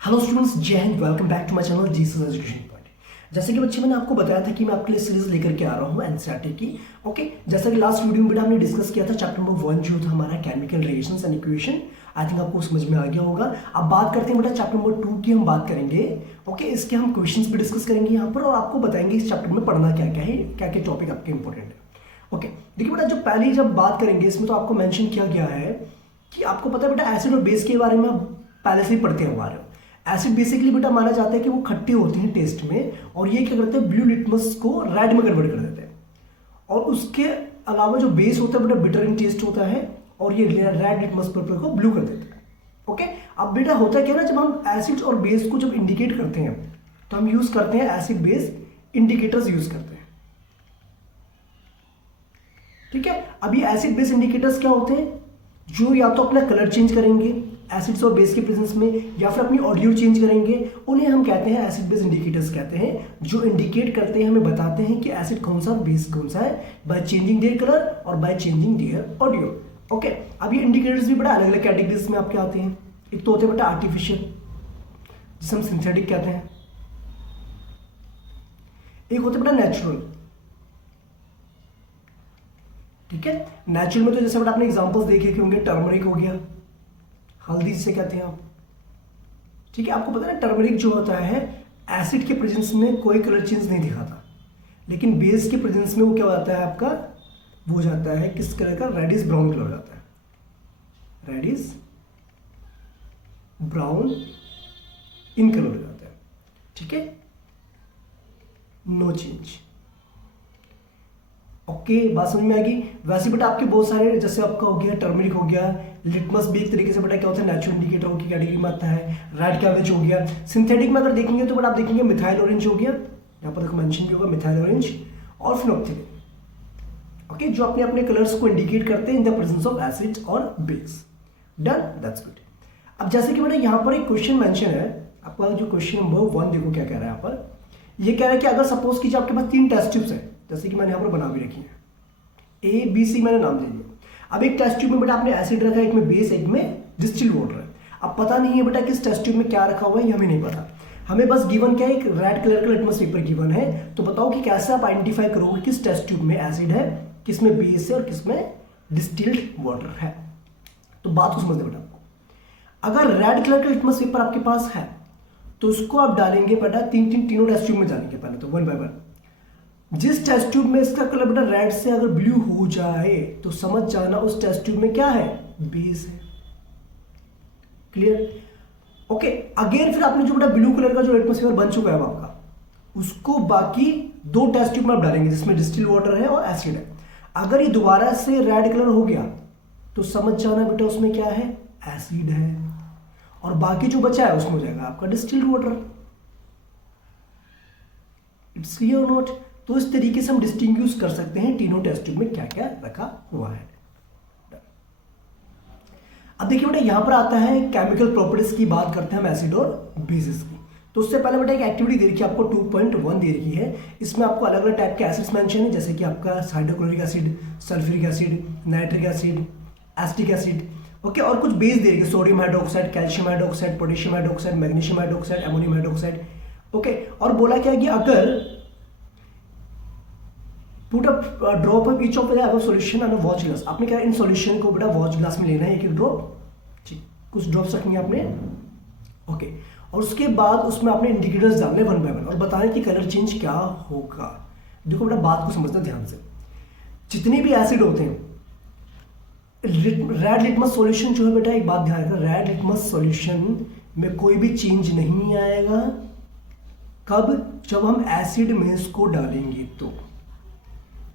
Hello students, जय Hind. Welcome back to my channel Jesus education point. जैसे कि बच्चे मैंने आपको बताया था कि मैं आपके लिए सीरीज लेकर के आ रहा हूँ एनसीईआरटी की। ओके, जैसा कि लास्ट वीडियो में बेटा हमने डिस्कस किया था चैप्टर नंबर 1 जो था हमारा chemical reactions and equation. I think आपको समझ में आ गया होगा। अब बात करते हैं बेटा चैप्टर नंबर 2 की। हम बात करेंगे ओके, इसके हम क्वेश्चंस भी डिस्कस करेंगे यहाँ पर और आपको बताएंगे इस चैप्टर में पढ़ना क्या क्या है, क्या क्या टॉपिक आपके इंपॉर्टेंट है। ओके, देखिए बेटा जब पहले जब बात करेंगे इसमें तो आपको मेंशन किया गया है कि आपको पता है बेटा एसिड और बेस के बारे में आप पहले से ही पढ़ते हुए आ रहे हो। एसिड बेसिकली बेटा माना जाता है कि वो खट्टे होते हैं टेस्ट में और ये क्या करते हैं, ब्लू लिटमस को रेड में कन्वर्ट कर देते हैं। और उसके अलावा जो बेस होता है बेटा बिटर इन टेस्ट होता है और ये रेड लिटमस पेपर को ब्लू कर देता है। ओके, अब बेटा होता क्या है ना, जब हम एसिड और बेस को जब इंडिकेट करते हैं तो हम यूज करते हैं एसिड बेस इंडिकेटर्स यूज करते हैं। ठीक है, अभी एसिड बेस इंडिकेटर्स क्या होते हैं, जो या तो अपना कलर चेंज करेंगे एसिड्स और बेस के प्रेजेंस में या फिर अपनी ऑडियो चेंज करेंगे, उन्हें हम कहते हैं एसिड बेस इंडिकेटर्स कहते हैं, जो इंडिकेट करते हैं, हमें बताते हैं कि एसिड कौन सा बेस कौन सा है बाय चेंजिंग देयर कलर और by changing their audio. Okay, अब ये इंडिकेटर्स भी बड़ा अलग अलग कैटेगरीज में आपके आते हैं। एक तो होते हैं बेटा आर्टिफिशियल, जिसे हम सिंथेटिक कहते हैं। एक होते हैं बेटा नेचुरल। ठीक है, नेचुरल में तो जैसे बेटा आपने एग्जांपल्स देखे कि होंगे, टर्मरिक हो गया, हल्दी जिसे कहते हैं आप। ठीक है, आपको पता है ना टर्मरिक जो होता है एसिड के प्रेजेंस में कोई कलर चेंज नहीं दिखाता, लेकिन बेस के प्रेजेंस में वो क्या होता है आपका, वो जाता है किस कलर का, रेडिश ब्राउन कलर हो जाता है, रेडिश ब्राउन इन कलर हो जाता है। ठीक है, नो चेंज। ओके, बात समझ में आ गई। वैसे बेटा आपके बहुत सारे, जैसे आपका हो गया टर्मरिक हो गया, लिटमस भी एक तरीके से बेटा क्या होता है नेचुरल इंडिकेटर की कैटेगरी में आता है। रेड कैवेज हो गया। सिंथेटिक में अगर देखेंगे तो बेटा आप देखेंगे मिथाइल ऑरेंज हो गया, यहाँ पर देखो मेंशन भी होगा मिथाइल ऑरेंज और फिनोक्सिलिन। ओके, जो अपने अपने कलर्स को इंडिकेट करते हैं इन द प्रेजेंस ऑफ एसिड और बेस। Done, that's good. अब जैसे कि बेटा यहाँ पर एक क्वेश्चन मेंशन है, आपका जो क्वेश्चन नंबर 1 देखो क्या कह रहा है यहाँ पर। ये कह रहा है कि अगर सपोज कीजिए आपके पास 3 टेस्ट ट्यूब्स हैं, जैसे कि मैंने यहाँ पर बना भी रखी है, ए बी सी मैंने नाम दे दिया। अब एक टेस्ट ट्यूब में बेटा आपने एसिड रखा है, एक में बेस, एक में डिस्टिल्ड वाटर है। अब पता नहीं है बेटा किस टेस्ट ट्यूब में क्या रखा हुआ है, ये हमें नहीं पता। हमें बस गिवन क्या है, एक रेड कलर का लिटमस पेपर गिवन है। तो बताओ कि कैसे आप आइडेंटिफाई करोगे किस टेस्ट ट्यूब में एसिड है, किस में बेस है और किस में डिस्टिल्ड वाटर है। तो बात को समझते बेटा, अगर रेड कलर का लिटमस पेपर आपके पास है तो उसको आप डालेंगे बेटा तीनों टेस्ट ट्यूब में जानेंगे, पहले तो 1 बाय 1। जिस टेस्ट ट्यूब में इसका कलर बेटा रेड से अगर ब्लू हो जाए तो समझ जाना उस टेस्ट ट्यूब में क्या है, बेस है। क्लियर? ओके, अगेन फिर आपने जो बेटा ब्लू कलर का जो लिटमस पेपर बन चुका है आपका, उसको बाकी 2 टेस्ट ट्यूब में आप डालेंगे जिसमें डिस्टिल्ड वाटर है और एसिड है। अगर ये दोबारा से रेड कलर हो गया तो समझ जाना बेटा उसमें क्या है, एसिड है, और बाकी जो बचा है उसमें हो जाएगा आपका distilled water. It's clear note? तो इस तरीके से हम डिस्टिंग्विश कर सकते हैं तीनों टेस्ट ट्यूब में क्या क्या रखा हुआ है। अब देखिए बेटा यहां पर आता है केमिकल प्रॉपर्टीज की बात करते हैं हम एसिड और बेसिस की। तो उससे पहले बेटा एक एक्टिविटी दे रखी है आपको, 2.1 दे रखी है। इसमें आपको अलग अलग टाइप के एसिड्स मेंशन है, जैसे कि आपका hydrochloric acid, sulphuric acid, nitric acid, acetic acid. Okay, और कुछ बेस दे रखी है, sodium hydroxide, calcium hydroxide, potassium hydroxide, magnesium hydroxide, ammonium hydroxide. Okay, और बोला क्या कि अगर put a drop of each of the solution and watch glass, आपने क्या इन सॉल्यूशन को बेटा वॉच ग्लास में लेना है, एक ड्रॉप, ठीक, कुछ ड्रॉप्स रखेंगे आपने। ओके, और उसके बाद उसमें आपने इंडिकेटर्स डालने 1 बाय 1 और बताने कि कलर चेंज क्या होगा। देखो बेटा बात को समझना ध्यान से, जितने भी एसिड होते हैं, रेड लिटमस सॉल्यूशन जो है बेटा, एक बात ध्यान रखना, रेड लिटमस सॉल्यूशन में कोई भी चेंज नहीं आएगा। कब? जब हम एसिड में इसको डालेंगे तो।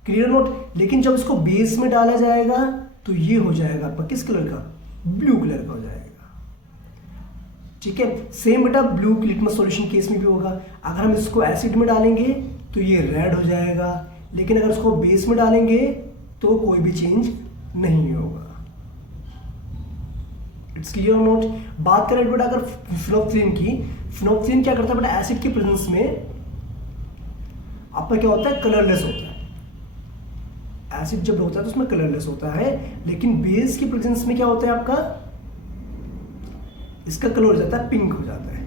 Clear note? लेकिन जब इसको बेस में डाला जाएगा तो ये हो जाएगा आपका किस कलर का, ब्लू कलर का हो जाएगा। ठीक है, सेम बेटा ब्लू लिटमस सॉल्यूशन केस में भी होगा। अगर हम इसको एसिड में डालेंगे तो ये रेड हो जाएगा, लेकिन अगर इसको बेस में डालेंगे तो कोई भी चेंज नहीं होगा। It's clear note? बात करें बेटा अगर फिनोक्सिलिन की, फिनोक्सिलिन क्या करता है बेटा, एसिड के प्रेजेंस में आपका क्या होता है, कलरलेस होता है। एसिड जब होता है तो उसमें कलरलेस होता है, लेकिन बेस की प्रेजेंस में क्या होता है आपका, इसका कलर हो जाता है पिंक हो जाता है।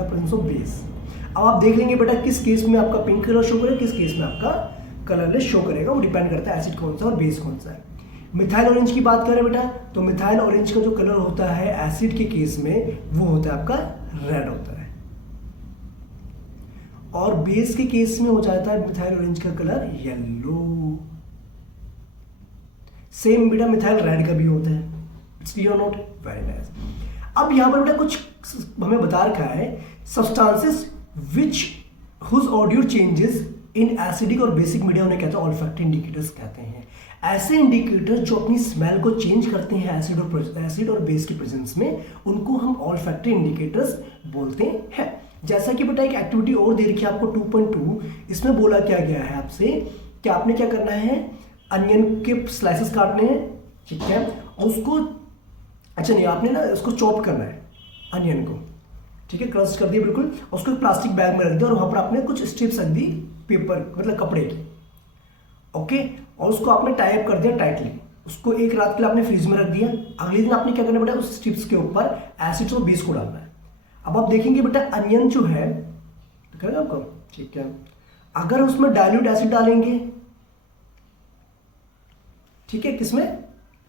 The presence of base. अब आप देख लेंगे बेटा किस केस में आपका पिंक कलर शो करेगा, किस केस में आपका कलरलेस शो करेगा, वो डिपेंड करता है एसिड कौन सा और बेस कौन सा है। मिथाइल ऑरेंज की बात करें बेटा, तो मिथाइल ऑरेंज का जो कलर होता है एसिड के केस में वो होता है आपका रेड होता है, और बेस के केस में हो जाता है मिथाइल ऑरेंज का कलर येलो। सेम बेटा मिथाइल रेड का भी होता है। It's clear note, very nice. अब यहां पर बेटा कुछ हमें बता रखा है, substances which whose odour changes in acidic और बेसिक मीडिया उन्हें कहते हैं ऑल्फैक्टरी इंडिकेटर्स कहते हैं। ऐसे इंडिकेटर जो अपनी स्मेल को चेंज करते हैं एसिड और बेस के प्रेजेंस में, उनको हम ऑल्फैक्टरी इंडिकेटर्स बोलते हैं। जैसा कि बेटा एक एक्टिविटी और दे रखी है आपको 2.2, इसमें बोला क्या गया है आपसे कि आपने क्या करना है, अनियन के स्लाइसेस काटने हैं, ठीक है, और उसको अच्छा नहीं आपने ना उसको चॉप करना है अनियन को, ठीक है, क्रश कर दिया बिल्कुल, और उसको प्लास्टिक बैग में रख दिया और वहां पर आपने कुछ स्ट्रिप्स रख दी पेपर मतलब कपड़े की, ओके, और उसको आपने टाइप कर दिया टाइटली, उसको एक रात के लिए आपने फ्रीज में रख दिया। अगले दिन आपने क्या करना बेटा, उस स्ट्रिप्स के ऊपर एसिड और बेस को डालना है। अब आप देखेंगे बेटा अनियन जो है आपको, ठीक है, अगर उसमें डाइल्यूट एसिड डालेंगे, ठीक है, किसमें,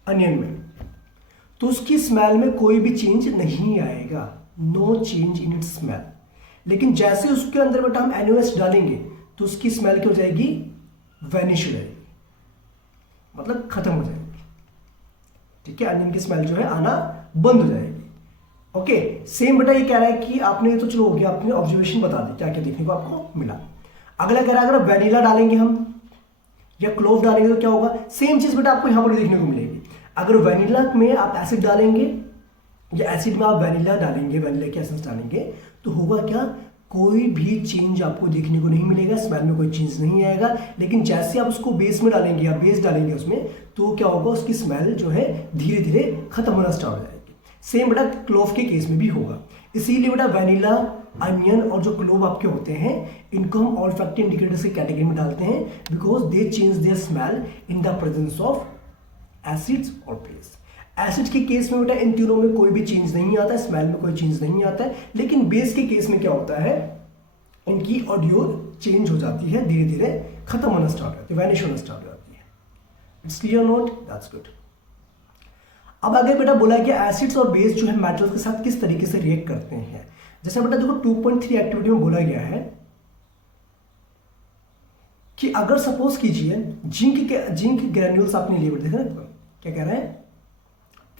अनियन में, तो उसकी स्मेल में कोई भी चेंज नहीं आएगा, no change in its smell. लेकिन जैसे उसके अंदर बेटा हम NaOH डालेंगे तो उसकी स्मेल क्या हो जाएगी, वैनिश हो जाएगी, मतलब खत्म हो जाएगी, ठीक है, अनियन की स्मेल जो है आना बंद हो जाएगी। ओके, सेम बेटा ये कह रहा है कि आपने तो चलो हो गया, आपने ऑब्जर्वेशन बता दी क्या क्या देखने को आपको मिला। अगला कह रहा है अगर वेनिला डालेंगे हम या क्लोव डालेंगे तो क्या होगा, सेम चीज बेटा आपको यहां पर देखने को मिलेगी। अगर वेनिला में आप एसिड डालेंगे या एसिड में आप वेनिला डालेंगे, वेनिला के एसेंस डालेंगे, तो होगा क्या, कोई भी चेंज आपको देखने को नहीं मिलेगा, स्मेल में कोई चेंज नहीं आएगा। लेकिन जैसे आप उसको बेस में डालेंगे या बेस डालेंगे उसमें, तो क्या होगा, उसकी स्मेल जो है धीरे धीरे खत्म होना स्टार्ट हो जाएगी। सेम बेटा क्लोव के केस में भी होगा। इसीलिए बेटा वेनिला, अनियन और जो क्लोव आपके होते हैं, इनको हम ऑल्फैक्टरी इंडिकेटर्स की कैटेगरी में डालते हैं, because they change their smell in the presence of acids और बेस। एसिड के केस में बेटा इन तीनों में कोई भी चेंज नहीं आता है, स्मेल में कोई चेंज नहीं आता है। लेकिन बेस के केस में क्या होता है, इनकी ऑडियो चेंज हो जाती है, धीरे धीरे खत्म होना स्टार्ट होती है, वैनिश होना स्टार्ट हो जाती है। It's clear note, that's good. अब आगे बेटा बोला है कि एसिड्स और बेस जो है मेटल्स के साथ किस तरीके से रिएक्ट करते हैं। जैसे बेटा देखो 2.3 एक्टिविटी में बोला गया है कि अगर सपोज कीजिए जिंक ग्रैन्यूल्स आपने लिए, देखा ना क्या कह रहा है,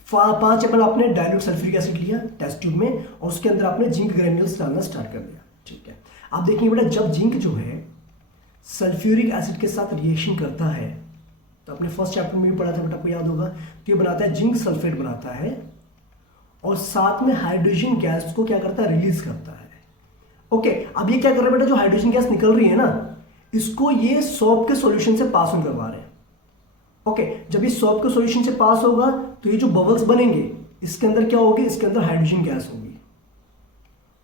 5 ml आपने डाइल्यूट सल्फ्यूरिक एसिड लिया टेस्ट ट्यूब में, और उसके अंदर आपने जिंक ग्रैन्यूल्स डालना स्टार्ट कर दिया, ठीक है। आप देखेंगे बेटा जब जिंक जो है सल्फ्यूरिक एसिड के साथ रिएक्शन करता है, तो आपने फर्स्ट चैप्टर में भी पढ़ा था बेटा, आपको याद होगा, तो ये बनाता है जिंक सल्फेट बनाता है, और साथ में हाइड्रोजन गैस को क्या करता है, रिलीज करता है। ओके, अब ये क्या कर रहा है बेटा, जो हाइड्रोजन गैस निकल रही है ना, इसको ये सोप के सॉल्यूशन से पास ऑन करवा रहे हैं। ओके, जब ये सोप के सॉल्यूशन से पास होगा तो ये जो बबल्स बनेंगे, इसके अंदर क्या होगी, इसके अंदर हाइड्रोजन गैस होगी।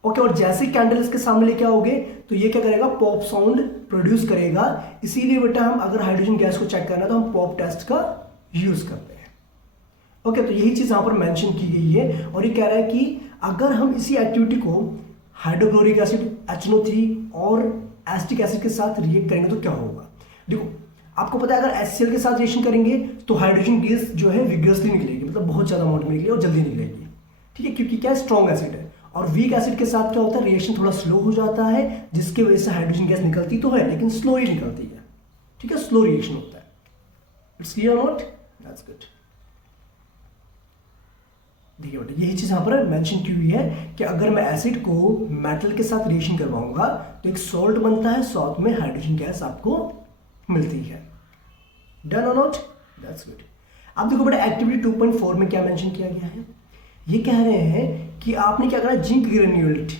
ओके, और जैसे कैंडल इसके सामने लेके आओगे तो ये क्या करेगा, पॉप साउंड प्रोड्यूस करेगा। इसीलिए बेटा हम अगर हाइड्रोजन गैस को चेक करना है तो हम पॉप टेस्ट का यूज करते हैं। ओके, तो यही चीज यहां पर मेंशन की गई है, और ये कह रहा है कि अगर हम इसी एक्टिविटी को हाइड्रोक्लोरिक एसिड HNO3 और एसिटिक एसिड के साथ रिएक्ट करेंगे तो क्या होगा। देखो आपको पता है अगर HCl के साथ रिएक्शन करेंगे तो हाइड्रोजन गैस जो है विग्रसली निकलेगी, मतलब बहुत ज्यादा अमाउंट में निकलेगी और जल्दी निकलेगी, ठीक है, क्योंकि क्या स्ट्रॉन्ग एसिड है। और वीक एसिड के साथ क्या होता है, रिएक्शन थोड़ा स्लो हो जाता है, जिसकी वजह से हाइड्रोजन गैस निकलती तो है लेकिन स्लोली निकलती है, ठीक है, स्लो रिएक्शन होता है। It's clear not, that's good. देखिए बेटा यही चीज यहां पर मेंशन की हुई है कि अगर मैं एसिड को मेटल के साथ रिएक्शन करवाऊंगा तो एक सॉल्ट बनता है, साथ में हाइड्रोजन गैस आपको मिलती है। डन और नॉट, दैट्स गुड। अब देखो बेटा एक्टिविटी 2.4 में क्या मेंशन किया गया है, ये कह रहे हैं कि आपने क्या करा, जिंक ग्रेन्यूल्ड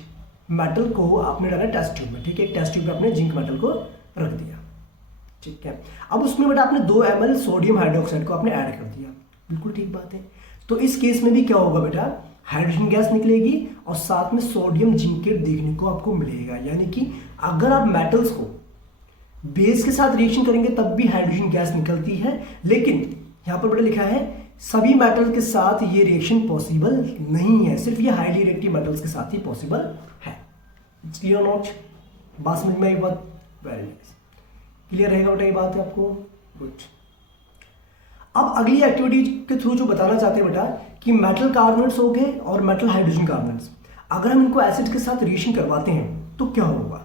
मेटल को आपने डाला टेस्ट ट्यूब में, ठीक है, टेस्ट ट्यूब में आपने जिंक मेटल को रख दिया, ठीक है। अब उसमें बेटा आपने 2 ml सोडियम हाइड्रोक्साइड को आपने ऐड कर दिया, बिल्कुल ठीक बात है। तो इस केस में भी क्या होगा बेटा, हाइड्रोजन गैस निकलेगी और साथ में सोडियम जिंकेट देखने को आपको मिलेगा। यानी कि अगर आप मेटल्स को बेस के साथ रिएक्शन करेंगे तब भी हाइड्रोजन गैस निकलती है, लेकिन यहां पर बेटा लिखा है सभी मेटल के साथ ये रिएक्शन पॉसिबल नहीं है, सिर्फ ये हाईली रिएक्टिव मेटल्स के साथ ही पॉसिबल है। क्लियर नोट, बात समझ में आई बात? वेरी नाइस, क्लियर रहेगा बेटा ये बात है आपको? गुड। अब अगली एक्टिविटी के थ्रू जो बताना चाहते हैं बेटा कि मेटल कार्बोनेट्स हो गए और मेटल हाइड्रोजन कार्बोनेट्स, अगर हम इनको एसिड के साथ रिएक्शन करवाते हैं तो क्या होगा?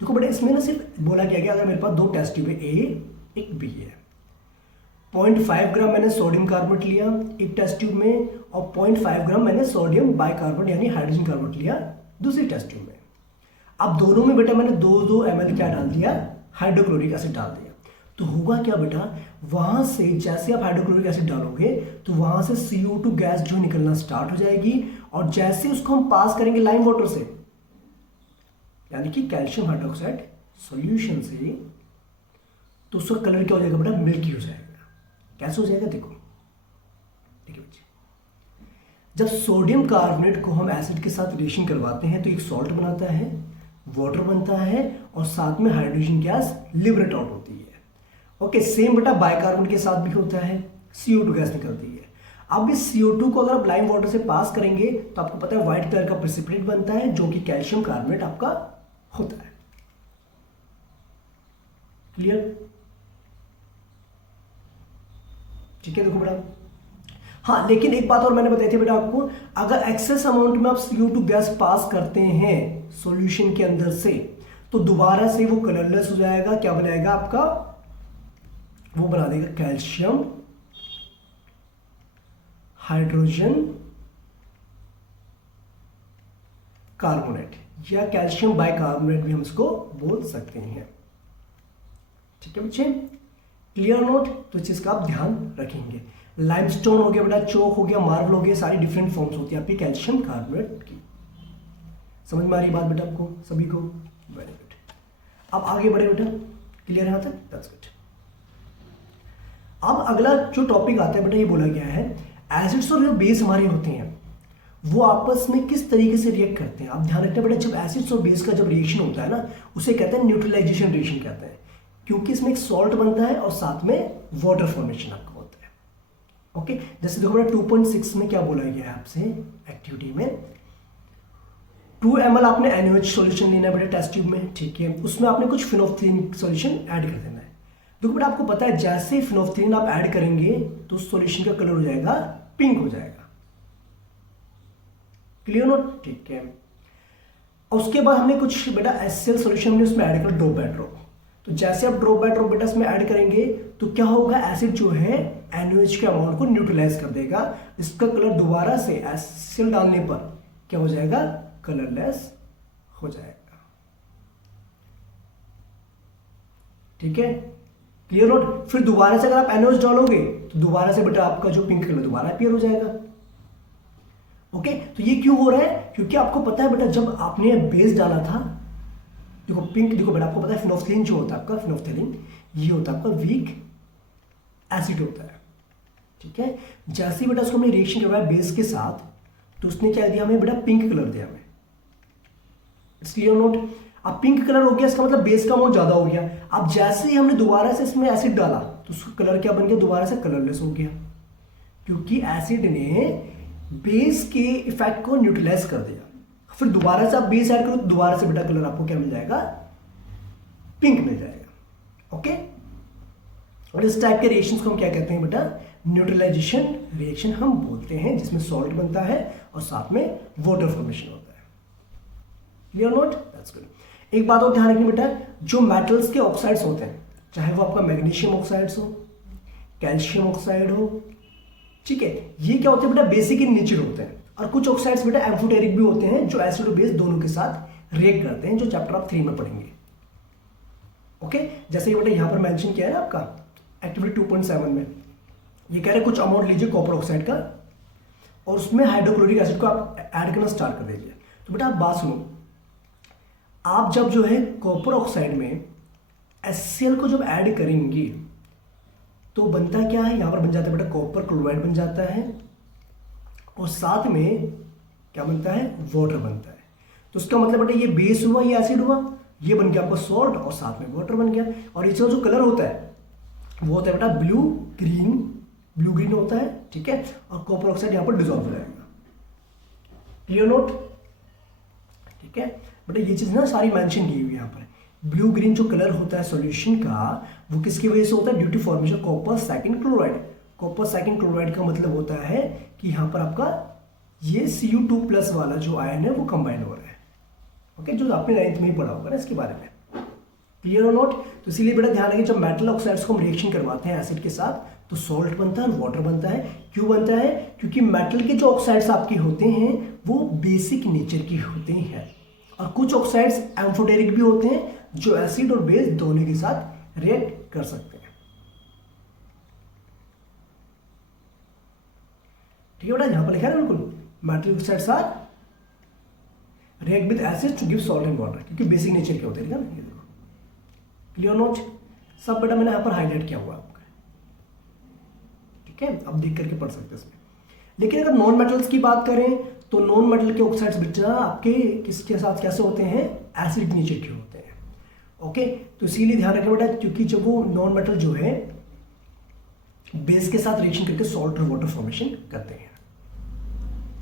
देखो बेटा इसमें ना सिर्फ बोला गया कि अगर मेरे पास दो टेस्ट ट्यूब है, ए एक बी है, 0.5 ग्राम मैंने सोडियम कार्बोनेट लिया एक टेस्ट ट्यूब में और 0.5 ग्राम मैंने सोडियम बाइकार्बोनेट यानी हाइड्रोजन कार्बोनेट लिया दूसरी टेस्ट ट्यूब में। अब दोनों में बेटा मैंने 2-2 ml क्या डाल दिया? हाइड्रोक्लोरिक एसिड डाल दिया। तो होगा क्या बेटा, वहां से जैसे आप हाइड्रोक्लोरिक एसिड डालोगे तो वहां से CO2 गैस जो निकलना स्टार्ट हो जाएगी और जैसे उसको हम पास करेंगे लाइम वाटर से यानी कि कैल्शियम हाइड्रोक्साइड सॉल्यूशन से, तो उसका कलर क्या हो जाएगा बेटा? मिल्की हो जाएगा। कैसे हो जाएगा? देखो देखिए बच्चे, जब सोडियम कार्बोनेट को हम एसिड के साथ रिएक्शन करवाते हैं तो एक सॉल्ट बनाता है, वाटर बनता है और साथ में हाइड्रोजन गैस लिबरेट आउट होती है। ओके, सेम बेटा बाइकार्बोनेट के साथ भी होता है, CO2 गैस निकलती है। अब इस CO2 को अगर आप लाइम वाटर से पास करेंगे तो आपको पता है व्हाइट कलर का प्रेसिपिटेट बनता है जो कि कैल्शियम कार्बोनेट आपका होता है। क्लियर? ठीक है, देखो बेटा, हाँ लेकिन एक बात और मैंने बताई थी बेटा आपको, अगर एक्सेस अमाउंट में आप CO2 गैस पास करते हैं सॉल्यूशन के अंदर से तो दोबारा से वो कलरलेस हो जाएगा। क्या बनाएगा आपका? वो बना देगा कैल्शियम हाइड्रोजन कार्बोनेट या कैल्शियम बाइकार्बोनेट भी हम इसको बोल सकते हैं। ठीक है बच्चे, क्लियर नोट? तो इस चीज का आप ध्यान रखेंगे। लाइमस्टोन हो गया बेटा, चोक हो गया, मार्बल हो गया, सारी डिफरेंट फॉर्म्स होती है आपकी कैल्शियम कार्बोनेट की। समझ में आ रही बात बेटा आपको सभी को? Very good. अब आगे बढ़े बेटा, क्लियर है यहाँ तक? That's good. अब अगला जो टॉपिक आता है बेटा, ये बोला गया है एसिड्स और जो बेस हमारे होते हैं वो आपस में किस तरीके से रिएक्ट करते हैं। आप ध्यान रखना बेटा, जब एसिड्स और बेस का जब रिएक्शन होता है ना, उसे कहते हैं न्यूट्रलाइजेशन रिएक्शन कहते हैं, क्योंकि इसमें एक सॉल्ट बनता है और साथ में वाटर फॉर्मेशन आपका होता है। ओके, जैसे देखो बेटा 2.6 में क्या बोला गया है आपसे एक्टिविटी में, 2 ml आपने NaOH सॉल्यूशन लेना है बेटा टेस्ट ट्यूब में। ठीक है, उसमें आपने कुछ फिनोल्फथालीन सॉल्यूशन ऐड कर देना है। देखो बेटा आपको पता है जैसे फिनोल्फथालीन आप ऐड करेंगे तो उस सॉल्यूशन का कलर हो जाएगा पिंक हो जाएगा। Clear note? ठीक है, और उसके बाद हमने कुछ बेटा HCl सॉल्यूशन हमने उसमें ऐड कर ड्रॉप बाय ड्रॉप। तो जैसे आप ड्रॉप बाय ड्रॉप बेटा इसमें ऐड करेंगे तो क्या होगा, एसिड जो है NaOH के अमाउंट को न्यूट्रलाइज कर देगा। इसका कलर दोबारा से HCl डालने पर क्या हो जाएगा? कलरलेस हो जाएगा। ठीक है, क्लियर नोट? फिर दोबारा से अगर आप NaOH डालोगे तो दोबारा से बेटा आपका जो पिंक कलर दोबारा अपीयर हो जाएगा। ओके, तो ये क्यों हो रहा है? क्योंकि आपको पता है बेटा जब आपने बेस डाला था, देखो पिंक, देखो बेटा आपको पता है फिनोल्फथालीन जो होता है आपका, फिनोल्फथालीन ये होता है आपका वीक एसिड होता है। ठीक है, जैसे ही बेटा उसको हमने रिएक्शन करवाया बेस के साथ तो उसने क्या दिया हमें बेटा? पिंक कलर दिया हमें। It's clear note? अब पिंक कलर हो गया, इसका मतलब बेस का अमाउंट ज्यादा हो गया। अब जैसे ही हमने दोबारा से इसमें एसिड डाला तो उसका कलर क्या बन गया? दोबारा से कलरलेस हो गया, क्योंकि एसिड ने बेस के इफेक्ट को न्यूट्रलाइज कर दिया। फिर दोबारा से आप बेस ऐड करो तो दोबारा से बेटा कलर आपको क्या मिल जाएगा? पिंक मिल जाएगा। ओके, और इस टाइप के रिएक्शंस को हम क्या कहते हैं बेटा? न्यूट्रलाइजेशन रिएक्शन हम बोलते हैं, जिसमें सॉल्ट बनता है और साथ में वाटर फॉर्मेशन होता है। Clear note? That's good. एक बात और ध्यान रखनी बेटा, जो मेटल्स के ऑक्साइड्स होते हैं, चाहे वो आपका मैग्नीशियम ऑक्साइड्स हो, कैल्शियम ऑक्साइड हो, ठीक है, ये क्या होते हैं बेटा? बेसिक इन नेचर होते हैं। और कुछ ऑक्साइड्स बेटा एम्फोटेरिक भी होते हैं जो एसिड और बेस दोनों के साथ रिएक्ट करते हैं, जो चैप्टर आप 3 में पढ़ेंगे। ओके, जैसे ये बेटा यहां पर मेंशन किया है ना आपका एक्टिविटी 2.7 में, ये कह रहे हैं कुछ अमाउंट लीजिए कॉपर ऑक्साइड का और उसमें हाइड्रोक्लोरिक एसिड को आप ऐड करना स्टार्ट कर दीजिए। तो बेटा आप बात सुनो, आप जब जो है कॉपर ऑक्साइड में HCl को जब ऐड करेंगे तो बनता क्या है? यहां पर बन जाता है बेटा कॉपर क्लोराइड बन जाता है और साथ में क्या बनता है? वाटर बनता है। तो उसका मतलब बेटा ये बेस हुआ, ये एसिड हुआ, ये बन गया आपका सॉल्ट और साथ में वाटर बन गया। और इसका जो कलर होता है वो होता है बेटा ब्लू ग्रीन होता है। ठीक है, और कॉपर ऑक्साइड यहां पर डिसॉल्व हो जाएगा। Clear note? ठीक है बेटा, ये चीज़ ना सारी मेंशन की हुई है यहाँ पर। ब्लू ग्रीन जो कलर होता है सॉल्यूशन का वो किसकी वजह से होता है, due to formation copper second chloride. Copper second chloride का मतलब होता है कि यहाँ पर आपका ये Cu2+ वाला जो आयन है वो कंबाइन हो रहा है। ओके, जो आपने 9th में ही पढ़ा होगा ना इसके बारे में, क्लियर और नोट। तो इसीलिए बेटा ध्यान रखिए, जब मेटल ऑक्साइड्स को हम रिएक्शन करवाते हैं एसिड के साथ तो सॉल्ट बनता है और वाटर बनता है। क्यों बनता है, क्योंकि मेटल के जो ऑक्साइड्स आपके होते हैं वो बेसिक नेचर की होते हैं, और कुछ ऑक्साइड्स एम्फोटेरिक भी होते हैं जो एसिड और बेस दोनों के साथ रिएक्ट कर सकते हैं। ठीक है बेटा, यहां पर लिखा है बिल्कुल, metal oxides are react with acid to give salt and water, क्योंकि बेसिक नेचर के होते हैं। ठीक है ना, ये देखो क्लियर नोट, सब बेटा मैंने यहां पर हाईलाइट किया हुआ है आपका। ठीक है, अब देख करके पढ़ सकते हैं इसमें। लेकिन अगर नॉन मेटल्स की बात करें तो नॉन मेटल के ऑक्साइड्स बेटा आपके किसके साथ कैसे होते हैं, एसिड नेचर के होते हैं। ओके, तो इसीलिए ध्यान रखें बेटा, क्योंकि जब वो नॉन मेटल जो है बेस के साथ रिएक्शन करके सॉल्ट और वाटर फॉर्मेशन करते हैं।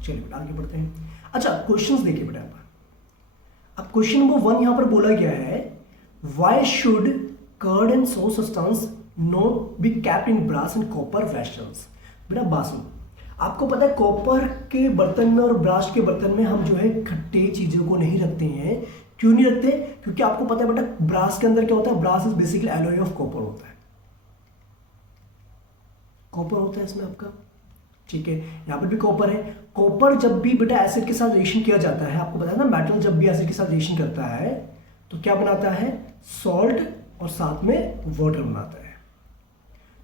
चलिए बेटा आगे बढ़ते हैं। अच्छा, क्वेश्चंस देखिए बेटा, अब क्वेश्चन नंबर 1 यहां पर बोला गया है, why should curd and sour substance not be kept in brass and copper vessels. बेटा बात सुनो, आपको पता है कॉपर के बर्तन में और ब्रास के बर्तन में हम जो है खट्टे चीजों को नहीं रखते हैं। क्यों नहीं रखते, क्योंकि आपको पता है बेटा ब्रास के अंदर क्या होता है, brass is basically alloy of copper होता है, कॉपर होता है इसमें आपका। ठीक है, यहां पर भी कॉपर है। कॉपर जब भी बेटा एसिड के साथ रिएक्शन किया जाता है, आपको पता है ना, मेटल जब भी एसिड के साथ रिएक्शन करता है तो क्या बनाता है, सॉल्ट और साथ में वाटर बनाता है।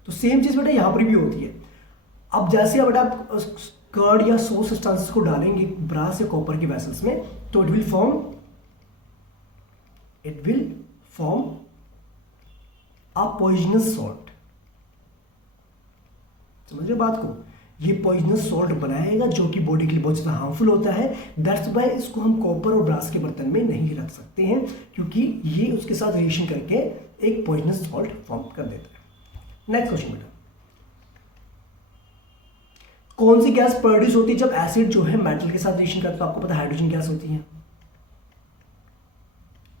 तो सेम चीज बेटा यहां पर भी होती है। अब जैसे बेटा आप कर्ड या सो सब्सटेंसेस को डालेंगे ब्रास या कॉपर के वेसल्स में तो it will form a poisonous salt. समझ रहे बात को, ये पॉइजनस सॉल्ट बनाएगा जो कि बॉडी के लिए बहुत ज्यादा हार्मफुल होता है। दैट्स वाई इसको हम कॉपर और ब्रास के बर्तन में नहीं रख सकते हैं, क्योंकि ये उसके साथ रिएक्शन करके एक पॉइजनस सॉल्ट फॉर्म कर देता है। नेक्स्ट क्वेश्चन बेटा, कौन सी गैस प्रोड्यूस होती है जब एसिड जो है मेटल के साथ रिएक्शन करता है, तो आपको पता है हाइड्रोजन गैस होती है।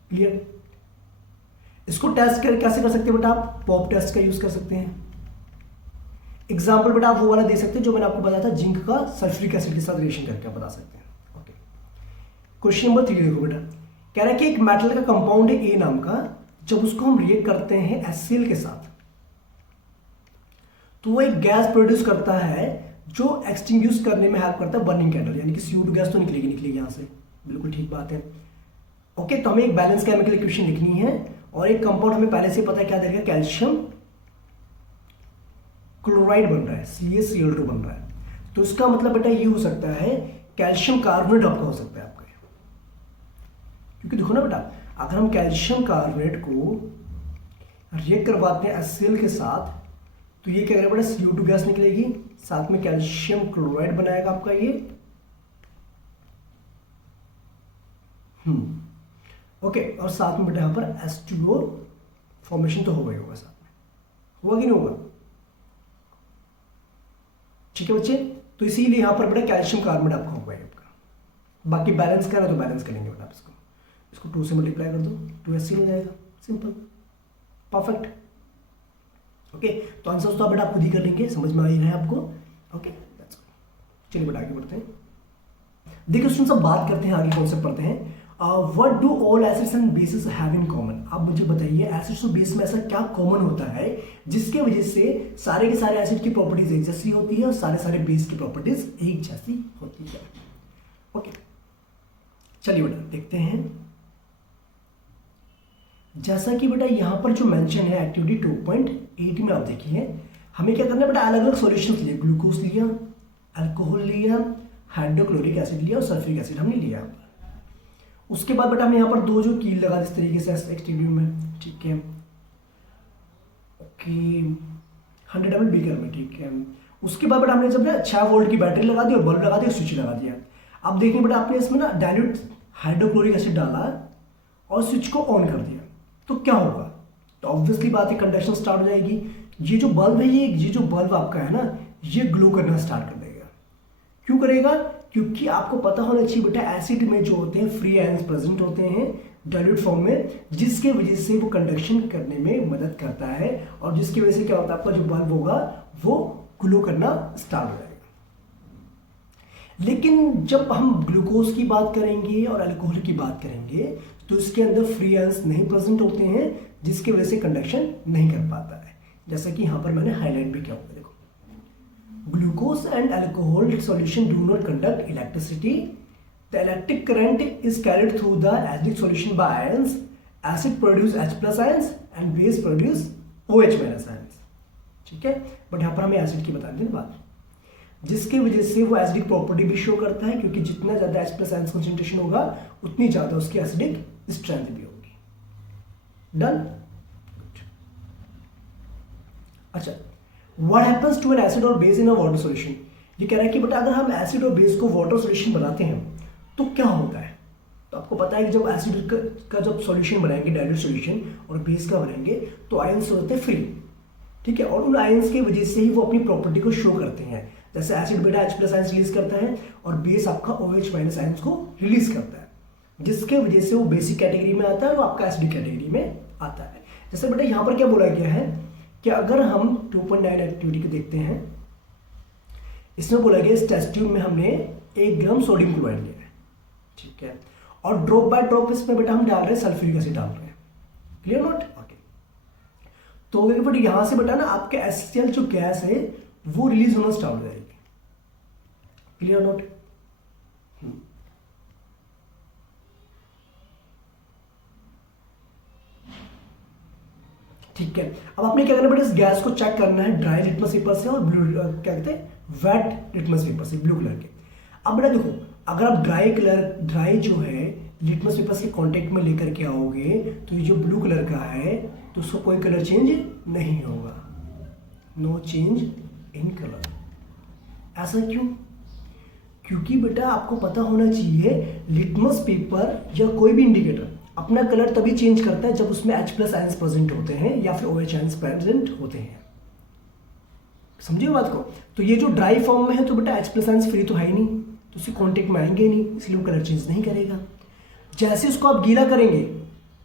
क्लियर, इसको टेस्ट कर कैसे कर सकते हैं बेटा, आप पॉप टेस्ट का यूज कर सकते हैं। एग्जाम्पल बेटा आप वो वाला दे सकते हैं जो मैंने आपको बताया था, जिंक का सल्फ्यूरिक एसिड के साथ रिएक्शन करके आप बता सकते हैं। ओके, क्वेश्चन नंबर 3 देखो बेटा, कह रहा है कि एक मेटल का कंपाउंड है ए नाम का, जब उसको हम रिएक्ट करते हैं HCl के साथ तो वो एक गैस प्रोड्यूस करता है जो एक्सटिंग्विश करने में हेल्प करता है बर्निंग कैंडल, यानी कि CO2 गैस तो निकलेगी यहां से, बिल्कुल ठीक बात है। ओके, तो हमें एक बैलेंस केमिकल इक्वेशन लिखनी है और एक कंपाउंड हमें पहले से पता है क्या देगा, कैल्शियम क्लोराइड बन रहा है, CaCl2 बन रहा है। तो इसका मतलब बेटा ये हो सकता है कैल्शियम कार्बोनेट आपका हो सकता है आपका, क्योंकि देखो ना बेटा, अगर हम कैल्शियम कार्बोनेट को रिएक्ट करवाते हैं HCl के साथ तो ये क्या करेगा बेटा, CO2 गैस निकलेगी, साथ में कैल्शियम क्लोराइड बनाएगा आपका ये। ओके, और साथ में बेटा यहां पर H2O फॉर्मेशन तो होगा ही होगा, साथ में होगा कि नहीं होगा। ठीक है बच्चे, तो इसीलिए यहां पर बेटा कैल्शियम कार्बोनेट आपका होगा आपका। बाकी बैलेंस करा तो बैलेंस करेंगे बेटा, आप इसको 2 से मल्टीप्लाई कर दो, 2HCl हो जाएगा, सिंपल परफेक्ट। ओके, तो आंसर तो बेटा आप खुद ही कर लेंगे, समझ में आ ही रहा है आपको। ओके, चलिए बेटा आगे बढ़ते हैं। देखिए स्टूडेंट्स, अब बात करते हैं आगे कौन से पढ़ते हैं, what do all acids and bases have in common. अब मुझे बताइए एसिड्स और बेस में ऐसा क्या कॉमन होता है जिसके वजह से सारे के सारे एसिड की प्रॉपर्टीज एक जैसी होती है और सारे बेस की प्रॉपर्टीज एक जैसी होती है। ओके, चलिए बेटा देखते हैं। जैसा कि बेटा यहां पर जो मेंशन है एक्टिविटी 2.8 में, आप देखिए हमें क्या करना है बेटा, अलग अलग सॉल्यूशंस लिए, ग्लूकोज लिया, अल्कोहल लिया, हाइड्रोक्लोरिक एसिड लिया और सल्फ्यूरिक एसिड हमने लिया। उसके बाद बेटा हमने यहाँ पर 2 जो कील लगा इस तरीके से एक्टिविटी में, ठीक है। ओके, 100 ml बीकर में, ठीक है। उसके बाद बेटा हमने जब 6 वोल्ट की बैटरी लगा दी और बल्ब लगा दिया, स्विच लगा दिया। अब देखिए बेटा आपने इसमें ना डाइल्यूट हाइड्रोक्लोरिक एसिड डाला और स्विच को ऑन कर दिया, तो क्या होगा, तो ऑब्वियसली बात है कंडक्शन स्टार्ट हो जाएगी। ये जो बल्ब है, ये जो बल्ब आपका है ना, ये ग्लो करना स्टार्ट कर देगा। क्यों करेगा, क्योंकि आपको पता होना चाहिए बेटा एसिड में जो होते हैं फ्री आयंस प्रेजेंट होते हैं डाइल्यूट फॉर्म में, जिसके वजह से वो कंडक्शन करने में मदद करता है और जिसकी वजह से क्या होता है आपका जो बल्ब होगा वो ग्लो करना स्टार्ट हो जाएगा। लेकिन जब हम ग्लूकोज की बात करेंगे और अल्कोहल की बात करेंगे तो इसके अंदर फ्री आयंस नहीं प्रेजेंट होते हैं, जिसकी वजह से कंडक्शन नहीं कर पाता है, जैसा कि यहां पर मैंने हाईलाइट भी किया हुआ है। देखो, glucose and alcohol solution do not conduct electricity, the electric current is carried through the acidic solution bye ions, acid produce H+ ions and base produce OH- ions. ठीक है, बट यहां पर हमें एसिड की बता दें बात, जिसकी वजह से वो एसिडिक प्रॉपर्टी भी शो करता है, क्योंकि जितना ज्यादा H+ आयंस कंसंट्रेशन होगा उतनी ज्यादा उसकी एसिडिक स्ट्रेंथ भी होगी। डन। अच्छा, what happens to an acid और base in a water solution? ये कह रहा है कि बेटा अगर हम एसिड और बेस को वाटर सॉल्यूशन बनाते हैं तो क्या होता है? तो आपको पता है कि जब एसिड का जब सॉल्यूशन बनाएंगे डाइल्यूट सॉल्यूशन और बेस का बनाएंगे तो आयंस होते हैं फ्री, ठीक है, और उन आयंस की वजह से ही वो अपनी प्रॉपर्टी को शो करते हैं। जैसे एसिड बेटा H+ आयंस रिलीज करता है और बेस आपका OH- आयंस को रिलीज करता है, जिसके वजह से वो बेसिक कैटेगरी में आता है और आपका एसिडिक कैटेगरी में आता है। जैसे बेटा यहां पर क्या बोला गया है कि अगर हम 2.9 एक्टिविटी को देखते हैं, इसमें बोला गया इस टेस्ट ट्यूब में हमने 1 ग्राम सोडियम क्लोराइड लिया है, ठीक है, और ड्रॉप बाय ड्रॉप इसमें बेटा हम डाल रहे हैं सल्फ्यूरिक एसिड डाल रहे हैं। Clear note? ओके, तो बेटा यहां से बेटा ना आपके HCl जो गैस है वो रिलीज होना स्टार्ट हो जाएगी। Clear note? ठीक है, अब आपने क्या करना बेटा इस गैस को चेक करना है ड्राई लिटमस पेपर से और ब्लू क्या कहते हैं वेट लिटमस पेपर से, ब्लू कलर के। अब बेटा देखो, अगर आप ड्राई जो है लिटमस पेपर के कांटेक्ट में लेकर के आओगे तो ये जो ब्लू कलर का है तो उसको कोई कलर चेंज नहीं होगा, नो चेंज इन कलर। ऐसा क्यों? क्योंकि बेटा आपको पता होना चाहिए लिटमस पेपर या कोई भी इंडिकेटर अपना कलर तभी चेंज करता है जब उसमें H+ आयंस प्रेजेंट होते हैं या फिर OH आयंस प्रेजेंट होते हैं। समझिए बात को? तो ये जो ड्राई फॉर्म में है तो बेटा H+ आयंस फ्री तो है ही नहीं, तो उसके कांटेक्ट में आएंगे नहीं, इसलिए वो कलर चेंज नहीं करेगा। जैसे उसको आप गीला करेंगे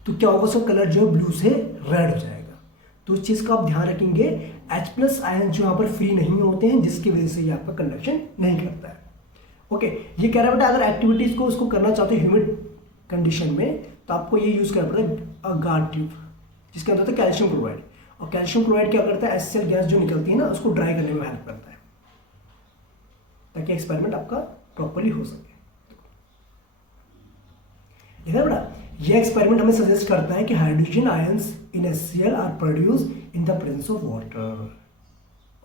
तो क्या होगा, उसका कलर जो है ब्लू से रेड हो जाएगा। तो उस चीज का आप ध्यान रखेंगे, H+ आयंस जो यहाँ पर फ्री नहीं होते हैं, जिसकी वजह से ये आपका कंडक्शन नहीं करता है। ओके, ये कह रहा है बेटा अगर एक्टिविटीज को उसको करना चाहते हैं ह्यूमिड कंडीशन में तो आपको ये यूज करना पड़ता है गार्ड ट्यूब, जिसके अंदर होता है कैल्शियम क्लोराइड, और कैल्शियम क्लोराइड क्या करता है HCl गैस जो निकलती है ना उसको ड्राई करने में हेल्प करता है, ताकि एक्सपेरिमेंट आपका प्रॉपर्ली हो सके। देखा बेटा, ये एक्सपेरिमेंट हमें सजेस्ट करता है कि hydrogen ions in HCl are produce in the presence of water.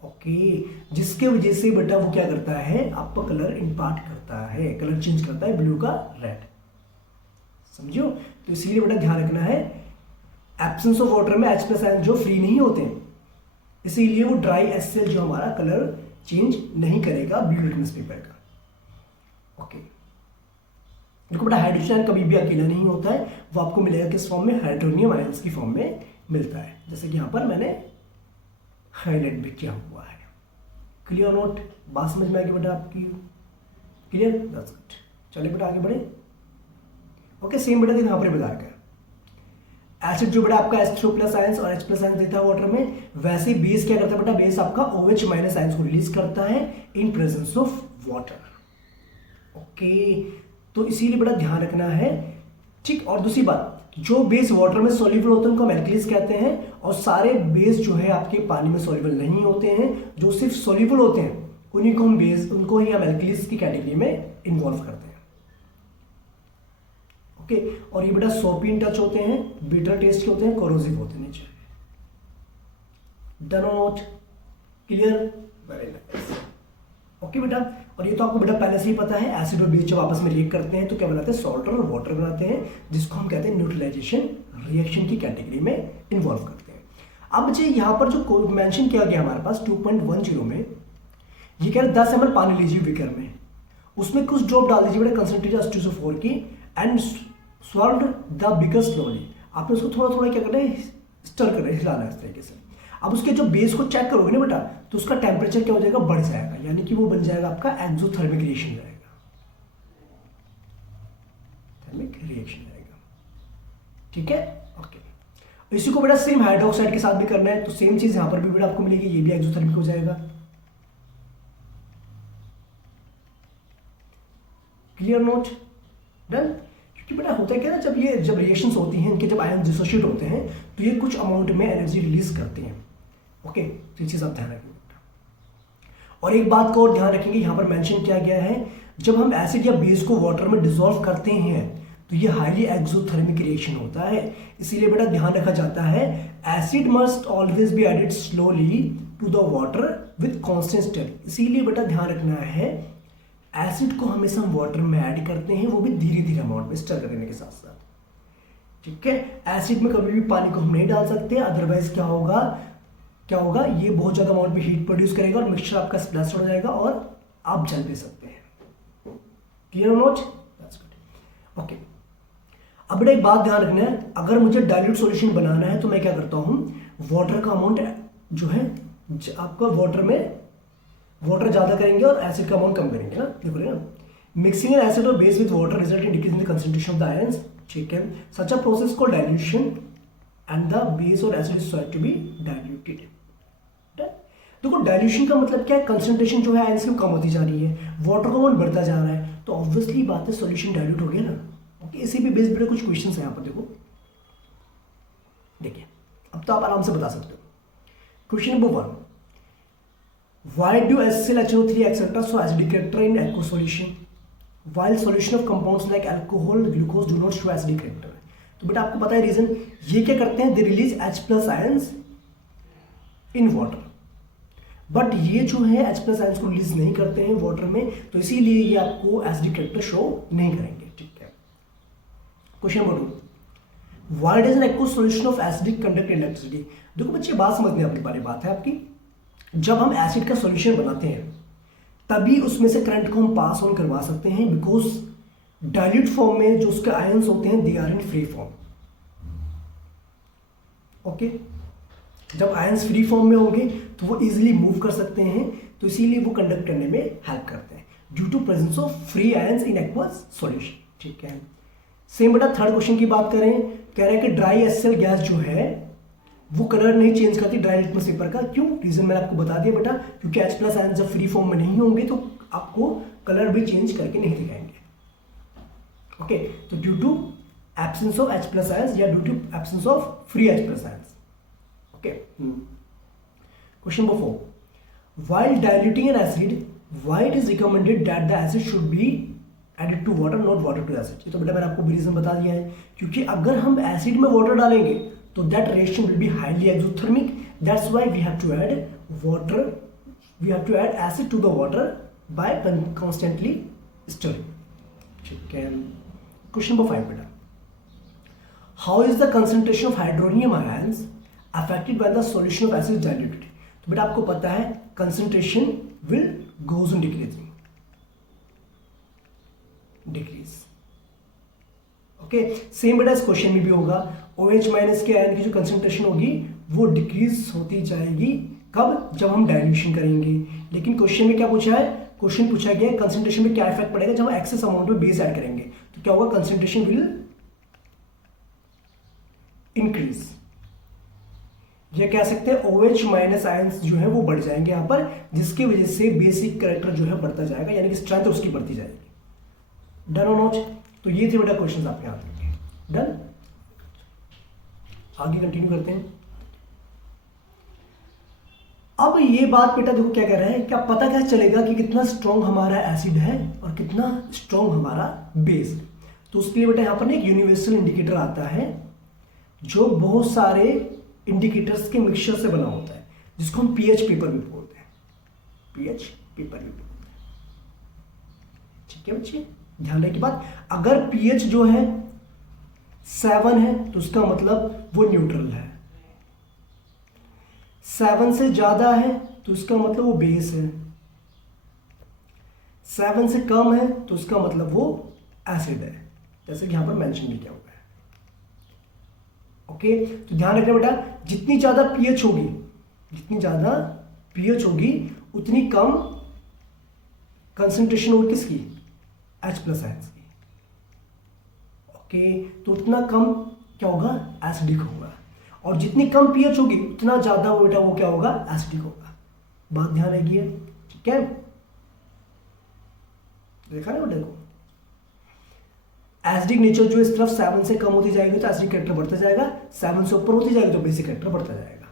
Okay, जिसके वजह से बेटा वो क्या करता है आपका कलर इम्पार्ट करता है, कलर चेंज करता है ब्लू का रेड। समझियो? तो इसीलिए बेटा ध्यान रखना है एब्सेंस ऑफ वाटर में H+ आयंस जो फ्री नहीं होते हैं, इसीलिए वो ड्राई HCl जो हमारा कलर चेंज नहीं करेगा ब्लू लिटमस पेपर का। ओके, देखो बेटा हाइड्रोजन कभी भी अकेला नहीं होता है, वो आपको मिलेगा किस फॉर्म में, हाइड्रोनियम आयंस की फॉर्म में मिलता है, जैसे कि यहां पर मैंने हाईलाइट भी किया हुआ है। Clear note? बात समझ में आ गई बेटा आपकी? क्लियर? That's good. चलिए बेटा आगे बढ़े। ओके, सेम बेटा यहां पर बता रखा है एसिड जो बेटा आपका H2+ आयंस और H+ आयंस देता है वाटर में, वैसे बेस क्या करता है बेटा, बेस आपका OH- आयंस को रिलीज करता है in presence of water. Okay, तो इसीलिए बेटा ध्यान रखना है, ठीक। और दूसरी बात, जो बेस वाटर में सॉल्युबल होते हैं उनको हम एल्कलीज कहते हैं, और सारे बेस जो है आपके पानी में सॉल्युबल नहीं होते हैं, जो सिर्फ सॉल्युबल होते हैं उन्हीं को हम बेस, उनको ही हम एल्कलीज की कैटेगरी में इन्वॉल्व करते हैं। ओके, और ये बेटा सोपी इन टच होते हैं, बिटर टेस्ट के होते हैं, कोरोसिव होते हैं नीचे। Done note? Clear? Very nice. Okay बेटा, और ये तो आपको बेटा पहले से ही पता है, एसिड और बेस जब आपस में रिएक्ट करते हैं तो क्या बनाते हैं, सॉल्ट और वाटर बनाते हैं, जिसको हम कहते हैं न्यूट्रलाइजेशन रिएक्शन की कैटेगरी में इन्वॉल्व करते हैं। अब जी यहाँ पर जो मेंशन किया गया हमारे पास 2.10 में, ये कह रहे 10 ml पानी लीजिए बिकर में, उसमें कुछ ड्रॉप डाल दीजिए बेटा कंसंट्रेटेड H2SO4 की, एंड स्वॉल्व द बिकर स्लोली। आपने उसको थोड़ा थोड़ा क्या करना है, स्टर करना है, हिलाना है इस तरीके से। अब उसके जो बेस को चेक करोगे ना बेटा तो उसका टेम्परेचर क्या हो जाएगा, बढ़ जाएगा, यानी कि वो बन जाएगा आपका एक्सोथर्मिक रिएक्शन हो जाएगा। रिएक्शन आएगा। ठीक है, ओके। इसी को बेटा सेम हाइड्रोक्साइड के साथ भी करना है, तो सेम चीज यहां पर भी बेटा आपको मिलेगी, ये भी एक्सोथर्मिक हो जाएगा। Clear note, done. क्योंकि बेटा होता है क्या ना, जब रिएक्शंस होती हैं, इनके जब आयन डिसोशिएट होते हैं तो ये कुछ अमाउंट में एनर्जी रिलीज करते हैं। ओके, तो ये चीज आप ध्यान रखेंगे। और एक बात को और ध्यान रखेंगे, यहां पर मेंशन किया गया है, जब हम एसिड या बेस को वाटर में डिसॉल्व करते हैं तो ये हाईली एक्सोथर्मिक रिएक्शन होता है। इसीलिए बेटा ध्यान रखा जाता है, acid must always be added slowly to the water with constant stir. इसीलिए बेटा ध्यान रखना है, एसिड को हमेशा हम वाटर में ऐड करते हैं, वो भी धीरे धीरे अमाउंट में स्टर करने के साथ साथ। ठीक है, एसिड में कभी भी पानी को हम नहीं डाल सकते, अदरवाइज क्या होगा, ये बहुत ज्यादा अमाउंट में हीट प्रोड्यूस करेगा और मिक्सचर आपका स्प्लैश हो जाएगा और आप जल भी सकते हैं। Clear note, that's good. Okay, अब बेटा एक बात ध्यान रखना है, अगर मुझे डाइल्यूट सॉल्यूशन बनाना है तो मैं क्या करता हूं, वाटर का अमाउंट जो है आपका वाटर ज्यादा करेंगे और एसिड का अमाउंट कम करेंगे ना। देखो ना, मिक्सिंग एन एसिड और base with water result in decrease in the concentration of the ions. ठीक है, such a process called dilution and the base और acid is salt to be diluted. देखो डाइल्यूशन का मतलब क्या है, कंसंट्रेशन जो है आयंस की कम होती जा रही है, वाटर का अमाउंट बढ़ता जा रहा है, तो ऑब्वियसली बात है सॉल्यूशन डाइल्यूट हो गया ना। ओके, इसी पे बेस कुछ क्वेश्चन है यहाँ पर। देखिए अब तो आप आराम से बता सकते हो। Question number 1, why do HCl, etc. so acidic character in aqueous solution while solution of compounds like alcohol, glucose do not show acidic character? तो बेटा आपको पता है रीजन, ये क्या करते हैं, they release H+ ions in water, but ये जो है H+ आयंस को रिलीज नहीं करते हैं वाटर में, तो इसीलिए ये आपको एसिडिक कैरेक्टर शो नहीं करेंगे। ठीक है, question number 2, why does an aqueous solution of acidic conduct electricity? देखो बच्चे बात समझने वाली बात है आपकी, जब हम एसिड का सॉल्यूशन बनाते हैं तभी उसमें से करंट को हम पास ऑन करवा सकते हैं, बिकॉज डाइल्यूट फॉर्म में जो उसके आयंस होते हैं they are in free form. Okay, जब आयंस फ्री फॉर्म में होंगे तो वो इजीली मूव कर सकते हैं, तो इसीलिए वो कंडक्ट करने में हेल्प करते हैं due to presence of free ions in aqueous solution. ठीक है, सेम बेटा थर्ड क्वेश्चन की बात करें, कह रहे हैं कि ड्राई HCl गैस जो है वो कलर नहीं चेंज करती ड्राई लिटमस पेपर का। क्यों, रीजन मैंने आपको बता दिया बेटा, क्योंकि H+ आयन जब फ्री फॉर्म में नहीं होंगे तो आपको कलर भी चेंज करके नहीं दिखाएंगे। ओके, तो due to absence of H+ ions या due to absence of free H+ ions. Okay, question number 4, while diluting an acid why it is recommended that the acid should be added to water not water to acid? ये तो बेटा मैंने आपको reason बता दिया है, क्योंकि अगर हम एसिड में वाटर डालेंगे तो that reaction will be highly exothermic. That's why we have to add water, we have to add acid to the water by constantly stirring. ठीक है, क्वेश्चन नंबर 5 बेटा, how is the concentration of hydronium ions affected by the solution of acid diluted? तो बेटा आपको पता है concentration will goes on decrease. Okay, same बेटा इस क्वेश्चन में भी होगा, OH- के आयन की जो कंसंट्रेशन होगी वो डिक्रीज होती जाएगी, कब, जब हम डाइल्यूशन करेंगे। लेकिन क्वेश्चन में क्या पूछा है, क्वेश्चन पूछा गया कंसंट्रेशन में क्या इफेक्ट पड़ेगा जब हम एक्सेस अमाउंट में बेस ऐड करेंगे, तो क्या होगा, कंसंट्रेशन विल इंक्रीज, ये कह सकते हैं OH- आयंस जो है वो बढ़ जाएंगे यहाँ पर, जिसकी वजह से बेसिक कैरेक्टर जो है बढ़ता जाएगा, यानी कि स्ट्रेंथ उसकी बढ़ती जाएगी। डन और नोट, तो ये थे बेटा क्वेश्चन आपके यहाँ पे। डन, आगे कंटिन्यू करते हैं। अब ये बात बेटा देखो क्या कह रहा है, क्या पता कैसे चलेगा कि कितना स्ट्रॉन्ग हमारा एसिड है और कितना स्ट्रॉन्ग हमारा बेस। तो उसके लिए बेटा यहाँ पर एक यूनिवर्सल इंडिकेटर आता है जो बहुत सारे इंडिकेटर्स के मिक्सचर से बना होता है, जिसको हम पीएच पेपर भी बोलते हैं, पीएच पेपर भी बोलते हैं। ठीक है बच्चे, ध्यान रखने की बात, अगर पीएच जो है 7 है तो उसका मतलब वो न्यूट्रल है, 7 से ज्यादा है तो उसका मतलब वो बेस है, 7 से कम है तो उसका मतलब वो एसिड है, जैसे कि यहां पर मेंशन भी किया हुआ है। ओके, तो ध्यान रखना बेटा, जितनी ज्यादा पीएच होगी, जितनी ज्यादा पीएच होगी उतनी कम कंसंट्रेशन होगी किसकी, H+ आयंस की। ओके, तो उतना कम क्या होगा, एसिडिक होगा। और जितनी कम पीएच होगी उतना ज़्यादा वो बेटा वो क्या होगा, एसिडिक होगा। बात ध्यान रखिए, ठीक है। देखा ना बेटा को, एसिडिक नेचर जो इस तरफ 7 से कम होती जाएगी तो एसिडिक कैरेक्टर बढ़ता जाएगा, 7 से ऊपर होती जाएगी तो बेसिक कैरेक्टर बढ़ता जाएगा।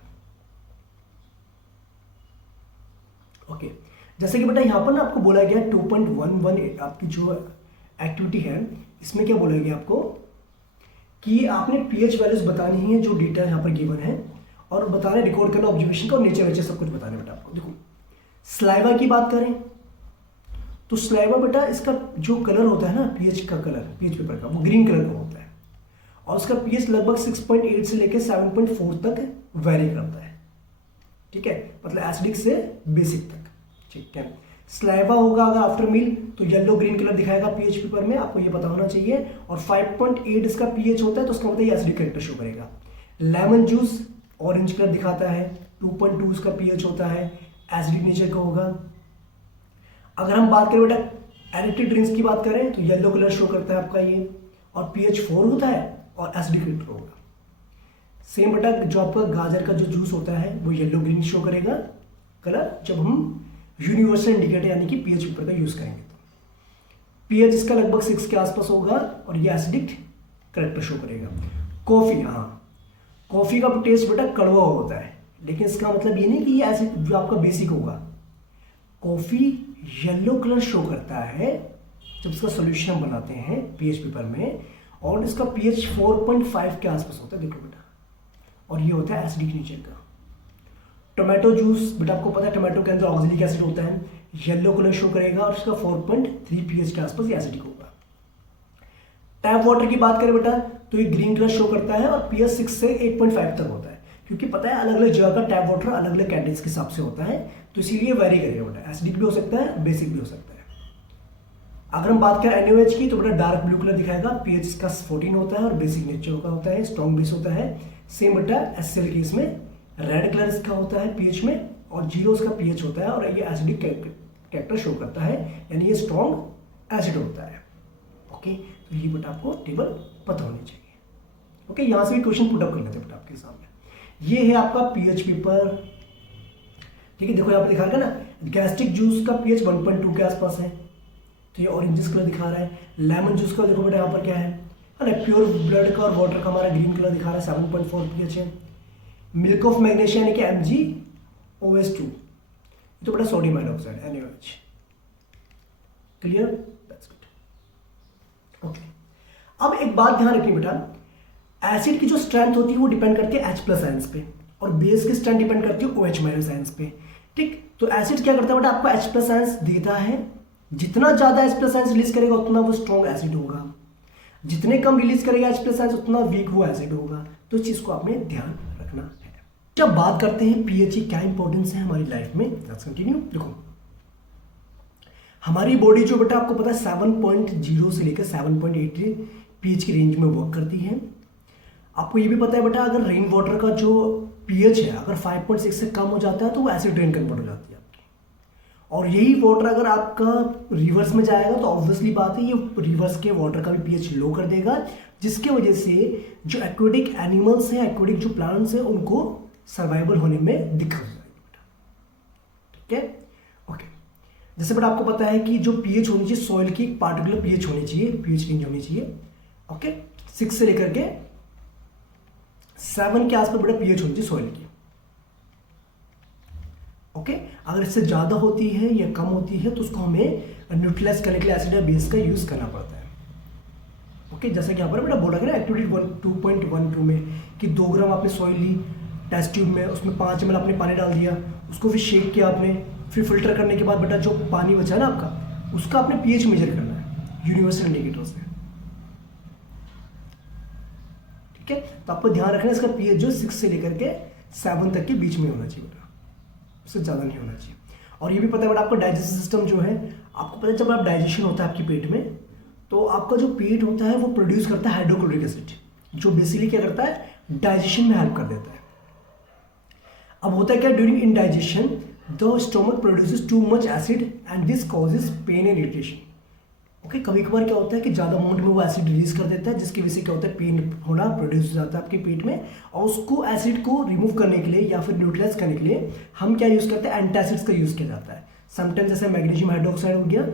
ओके, जैसे कि बेटा यहाँ पर ना आपको बोला गया 2.11 आपकी जो एक्टिविटी है, इसमें क्या बोला गया आपको कि आपने पीएच वैल्यूज बतानी है जो डेटा यहाँ पर गिवन है, और बताना, रिकॉर्ड करना ऑब्जर्वेशन का, और नेचर वेचर सब कुछ बताना है बेटा आपको। देखो स्लाइवा की बात करें तो स्लाइवा बेटा इसका जो कलर होता है ना, पीएच का कलर, पीएच पेपर का, वो ग्रीन कलर का होता है, और उसका पीएच लगभग 6.8 से लेकर 7.4 तक वेरी करता है, ठीक है, मतलब एसिडिक से बेसिक तक, ठीक है। स्लाइवा होगा अगर आफ्टर मील तो येलो ग्रीन कलर दिखाएगा पीएच पेपर में, आपको ये पता होना चाहिए, और 5.8 इसका पीएच होता है तो उसका मतलब ये एसिडिक कैरेक्टर शो करेगा। लेमन जूस ऑरेंज कलर दिखाता है, 2.2 इसका पीएच होता है, एसिडिक नेचर का होगा। अगर हम बात करें बेटा एडिक्टिव ड्रिंक्स की बात करें तो येलो कलर शो करता है आपका ये, और पीएच 4 होता है और एसिडिक कैरेक्टर होगा। सेम बेटा जो आपका गाजर का जो जूस होता है वो येलो ग्रीन शो करेगा कलर, जब हम यूनिवर्सल इंडिकेटर यानी कि पीएच पेपर का यूज करेंगे तो पीएच इसका लगभग 6 के आसपास होगा और ये एसिडिक कैरेक्टर शो करेगा। कॉफी, हाँ कॉफी का टेस्ट बेटा कड़वा होता है, लेकिन इसका मतलब ये नहीं कि ये एसिड जो आपका बेसिक होगा। कॉफी येलो कलर शो करता है जब इसका सोल्यूशन बनाते हैं पीएच पेपर में, और इसका पीएच 4.5 के आसपास होता है, देखो बेटा, और ये होता है एसिडिक नेचर का। टोमेटो जूस बेटा आपको पता है टोमेटो के अंदर ऑक्जेलिक एसिड होता है, येलो कलर शो करेगा और इसका 4.3 पीएच के आसपास ये एसिडिक होगा। टैप वाटर की बात करें बेटा तो ये ग्रीन कलर शो करता है और पीएच 6 से 8.5 तक होता है, क्योंकि पता है अलग अलग जगह का टैप वाटर अलग अलग कैंडिडेट्स के हिसाब से होता है, तो इसीलिए वेरी करेगा बेटा, एसिडिक भी हो सकता है, बेसिक भी हो सकता है। अगर हम बात करें NaOH की तो बेटा डार्क ब्लू कलर दिखाएगा, पीएच इसका 14 होता है और बेसिक नेचर का होता है, स्ट्रॉन्ग बेस होता है। सेम बेटा HCl केस में रेड कलर इसका होता है पीएच में, और 0 इसका पीएच होता है, और ये एसिडिक कैरेक्टर शो करता है, यानी ये स्ट्रॉन्ग एसिड होता है। ओके, तो ये बेटा आपको टेबल पता होनी चाहिए। ओके, यहाँ से भी क्वेश्चन पुट अप कर लेते हैं बेटा आपके सामने। ये है आपका पीएच पेपर, ठीक है। देखो यहाँ पे दिखा रहा है ना, गैस्ट्रिक जूस का पीएच 1.2 के आसपास है, तो ये ऑरेंज कलर दिखा रहा है। लेमन जूस का देखो बेटा यहाँ पर क्या है ना, प्योर ब्लड का और वाटर का हमारा ग्रीन कलर दिखा रहा है, 7.4 पीएच है। मिल्क ऑफ मैग्नीशिया यानी कि MgOH2, तो बेटा sodium hydroxide NaOH, clear, that's good. Okay, अब एक बात ध्यान रखिए बेटा, एसिड की जो स्ट्रेंथ होती है वो डिपेंड करती है H+ आयंस पे, और बेस की स्ट्रेंथ डिपेंड करती है OH- आयंस पे, ठीक। तो एसिड क्या करता है बेटा, आपको H+ आयंस देता है, जितना ज्यादा H+ आयंस रिलीज करेगा उतना वो स्ट्रॉन्ग एसिड होगा, जितने कम रिलीज करेगा H+ आयंस उतना वीक वो एसिड होगा, तो इस चीज को आपने ध्यान रखना है। जब बात करते हैं पीएच की क्या इंपॉर्टेंस है हमारी लाइफ में, लेट्स कंटिन्यू। देखो हमारी बॉडी जो बेटा आपको पता है 7.0 से लेकर 7.8 पीएच की रेंज में वर्क करती है। आपको ये भी पता है बेटा अगर रेन वाटर का जो पीएच है अगर 5.6 से कम हो जाता है तो वो एसिड रेन कन्वर्ट हो जाती है आपकी, और यही वाटर अगर आपका रिवर्स में जाएगा तो ऑब्वियसली बात है ये रिवर्स के वाटर का भी पीएच लो कर देगा, जिसके वजह से जो एक्वेटिक एनिमल्स हैं, एक्वेटिक जो प्लांट्स हैं, उनको सर्वाइवल होने में दिक्कत हो जाएगी बेटा, ठीक है। ओके, जैसे बेटा आपको पता है कि जो पीएच होनी चाहिए सॉइल की एक पार्टिकुलर पीएच होनी चाहिए, पीएच रेंज होनी चाहिए, ओके, 6 से लेकर के 7 के आसपास बेटा पीएच होनी चाहिए सॉइल की। ओके, अगर इससे ज्यादा होती है या कम होती है तो उसको हमें न्यूट्रलाइज करने के लिए एसिड या बेस का यूज करना पड़ता है। ओके, जैसे कि यहाँ पर बेटा बोला गया एक्टिविटी 2.12 में कि 2 ग्राम आपने सॉइल ली टेस्ट ट्यूब में, उसमें 5 ml आपने पानी डाल दिया, उसको फिर शेक किया आपने, फिर फिल्टर करने के बाद बेटा जो पानी बचा ना आपका उसका आपने पीएच मेजर करना है यूनिवर्सल इंडिकेटर से, ठीक है। तो आपको ध्यान रखना है इसका पीएच जो 6 से लेकर के 7 तक के बीच में होना चाहिए बेटा, उससे ज़्यादा नहीं होना चाहिए। और ये भी पता है बेटा आपका डाइजेस्टिव सिस्टम जो है, आपको पता है जब आप डाइजेशन होता है आपके पेट में तो आपका जो पेट होता है वो प्रोड्यूस करता है हाइड्रोक्लोरिक एसिड, जो बेसिकली क्या करता है डाइजेशन में हेल्प कर देता है। अब होता है क्या, during indigestion the stomach produces too much acid and this causes pain and irritation. Okay, कभी कभार क्या होता है कि ज़्यादा अमाउंट में वो एसिड रिलीज कर देता है, जिसकी वजह से क्या होता है पेन होना प्रोड्यूस हो जाता है आपके पेट में, और उसको एसिड को रिमूव करने के लिए या फिर न्यूट्रलाइज करने के लिए हम क्या यूज़ करते हैं, एंटासिड्स का यूज़ किया जाता है। समटाइम्स जैसे मैग्नीशियम हाइड्रोक्साइड हो गया,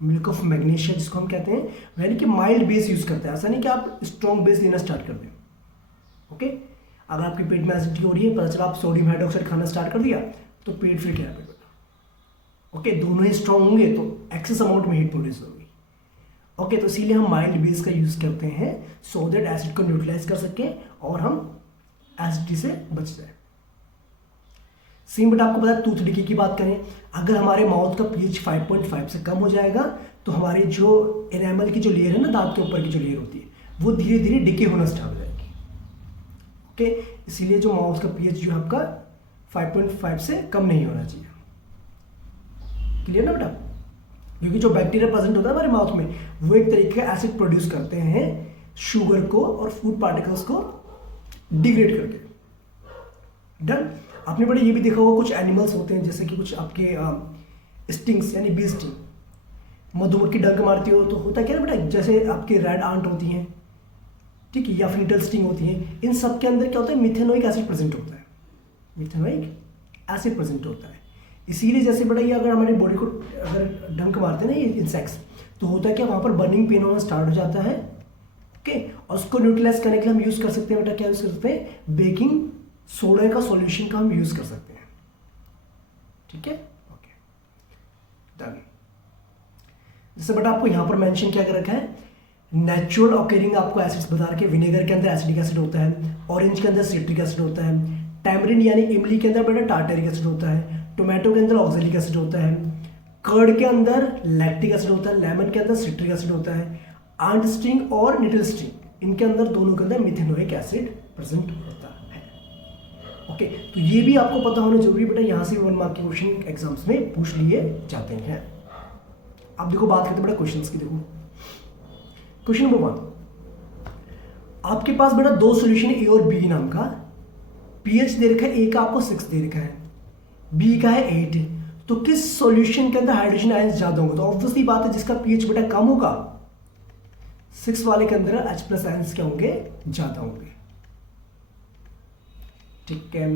मिल्क ऑफ मैग्नीशिया जिसको हम कहते हैं, यानी कि माइल्ड बेस यूज़ करते हैं। ऐसा नहीं कि आप स्ट्रॉन्ग बेस लेना स्टार्ट कर दें। ओके, अगर आपके पेट में एसिडिटी हो रही है, पता चला आप सोडियम हाइड्रोक्साइड खाना स्टार्ट कर दिया, तो पेट फिर क्या है पेट। ओके, दोनों ही स्ट्रॉन्ग होंगे तो एक्सेस अमाउंट में हीट प्रोड्यूस होगी। ओके, तो इसीलिए हम माइल्ड बेस का यूज़ करते हैं सो दैट एसिड को न्यूट्रलाइज कर सकें और हम एसिडिटी से बच जाए। सेम बट आपको पता है टूथ डिके की बात करें, अगर हमारे माउथ का पीएच 5.5 से कम हो जाएगा तो हमारी जो एनामल की जो लेयर है ना, दांत के ऊपर की जो लेयर होती है, वो धीरे धीरे डिके होना स्टार्ट हो जाएगी। ओके, इसीलिए जो माउथ का पीएच जो आपका 5.5 से कम नहीं होना चाहिए। क्लियर ना बेटा? क्योंकि जो बैक्टीरिया प्रेजेंट होता है हमारे माउथ में, वो एक तरीके का एसिड प्रोड्यूस करते हैं शुगर को और फूड पार्टिकल्स को डिग्रेड करके। डन। आपने बड़े ये भी देखा होगा कुछ एनिमल्स होते हैं, जैसे कि कुछ आपके स्टिंग्स यानी बी स्टिंग, मधुमक्खी डंक मारती हो तो होता क्या है बेटा, जैसे आपके रेड आंट होती हैं, ठीक है, या फिर निडल स्टिंग होती हैं, इन सब के अंदर क्या होता है, मिथेनोइक एसिड प्रेजेंट होता है। मिथेनोइक एसिड प्रेजेंट होता है। इसीलिए जैसे बेटा ये अगर हमारी बॉडी को अगर डंक मारते हैं ना ये इंसेक्ट्स, तो होता है क्या, वहाँ पर बर्निंग पेन होना स्टार्ट हो जाता है। ओके, और उसको न्यूट्रलाइज करने के लिए हम यूज़ कर सकते हैं बेटा, क्या यूज़ कर सकते हैं, बेकिंग सोडा का सॉल्यूशन का हम यूज़ कर सकते हैं। ठीक है, ओके डन। जैसे बेटा आपको यहाँ पर मेंशन क्या कर रखा है, नेचुरल ऑकरिंग आपको एसिड्स बता रखे। विनेगर के अंदर एसिडिक एसिड होता है, ऑरेंज के अंदर सिट्रिक एसिड होता है, टैमरिन यानी इमली के अंदर बेटा टार्टरिक एसिड होता है, टोमेटो के अंदर ऑक्जेलिक एसिड होता है, कर्ड के अंदर लैक्टिक एसिड होता है, लेमन के अंदर सिट्रिक एसिड होता है, आंट स्टिंग और निडल स्टिंग इनके अंदर दोनों के अंदर मिथेनोइक एसिड प्रेजेंट होता है। ओके, तो ये भी आपको पता होना जरूरी बेटा, यहाँ से 1 मार्क के क्वेश्चन एग्जाम्स में पूछ लिए जाते हैं। अब देखो बात करते हैं बेटा क्वेश्चंस की। देखो क्वेश्चन नंबर 1, आपके पास बेटा 2 सॉल्यूशन ए और बी नाम का, पीएच दे रखा है, ए का आपको 6 दे रखा है, बी का है 8, तो किस सॉल्यूशन के अंदर हाइड्रोजन आयंस ज्यादा होंगे? तो ऑब्वियसली बात है जिसका पीएच बेटा कम होगा 6 वाले के अंदर H+ आयंस क्या होंगे, ज्यादा होंगे। ठीक है,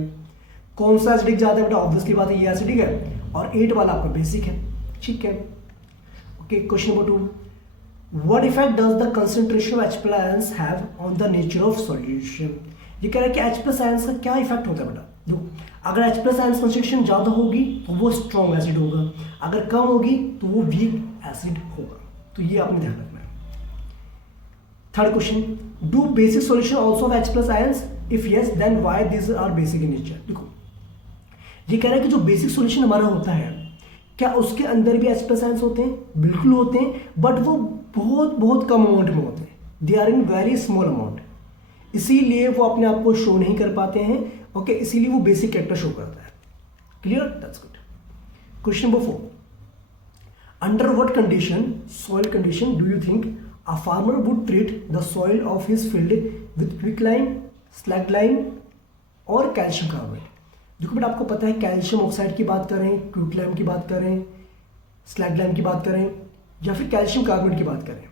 कौन सा एसिडिक ज्यादा है बेटा? ऑब्वियसली बात है ये एसिडिक है, और 8 वाला आपका बेसिक है। ठीक है, okay. Question number 2, what effect does the concentration of H+ ions have on the nature of solution? ये कह रहा है कि H+ आयंस का क्या इफेक्ट होता है बेटा? देखो, अगर H+ आयंस कंसंट्रेशन ज्यादा होगी तो वो स्ट्रॉन्ग एसिड होगा, अगर कम होगी तो वो वीक एसिड होगा। तो ये आपने ध्यान रखना है। Third question, do basic solution also of H+ ions? If yes then why this are basic in nature? देखो, ये कह रहा है कि जो बेसिक सॉल्यूशन हमारा होता है, क्या उसके अंदर भी H+ आयंस होते हैं? बिल्कुल होते हैं, बट वो बहुत बहुत कम अमाउंट में होते हैं। They are in very small amount, इसीलिए वो अपने आप को शो नहीं कर पाते हैं। ओके, इसीलिए वो बेसिक कैरेक्टर शो करता है। Clear? That's good. Question number 4, under what condition, soil condition, do you think a farmer would treat the soil of his field with quicklime, slackline और कैल्शियम कार्बोनेट? देखो बेटा आपको पता है कैल्शियम ऑक्साइड की बात करें, क्विकलाइम की बात करें, स्लैगलाइम की बात करें, या फिर कैल्शियम कार्बोनेट की बात करें,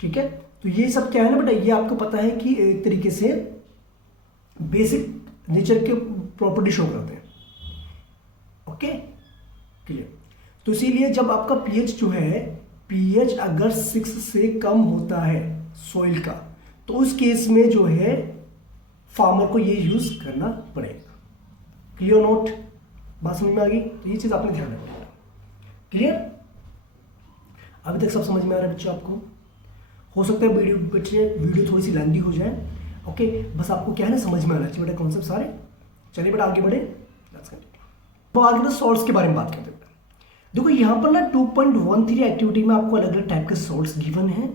ठीक है, तो ये सब क्या है ना बेटा, ये आपको पता है कि एक तरीके से बेसिक नेचर के प्रॉपर्टी शो करते हैं। Okay, clear? तो इसीलिए जब आपका पीएच जो है, पीएच अगर 6 से कम होता है सॉइल का, तो उस केस में जो है फार्मर को ये यूज करना पड़ेगा। Clear note? बात समझ में आ गई? तो ये चीज आपने ध्यान रखना। क्लियर? अभी तक सब समझ में आ रहा है बच्चों आपको? हो सकता है वीडियो थोड़ी सी लेंथी हो जाए। ओके, बस आपको क्या है ना समझ में आना चाहिए बेटा कॉन्सेप्ट सारे। चलिए बेटा आगे बढ़े, तो आगे तो सॉल्ट्स के बारे में बात करते हैं। देखो यहाँ पर ना 2.13 एक्टिविटी में आपको अलग अलग टाइप के सॉल्ट्स गिवन हैं,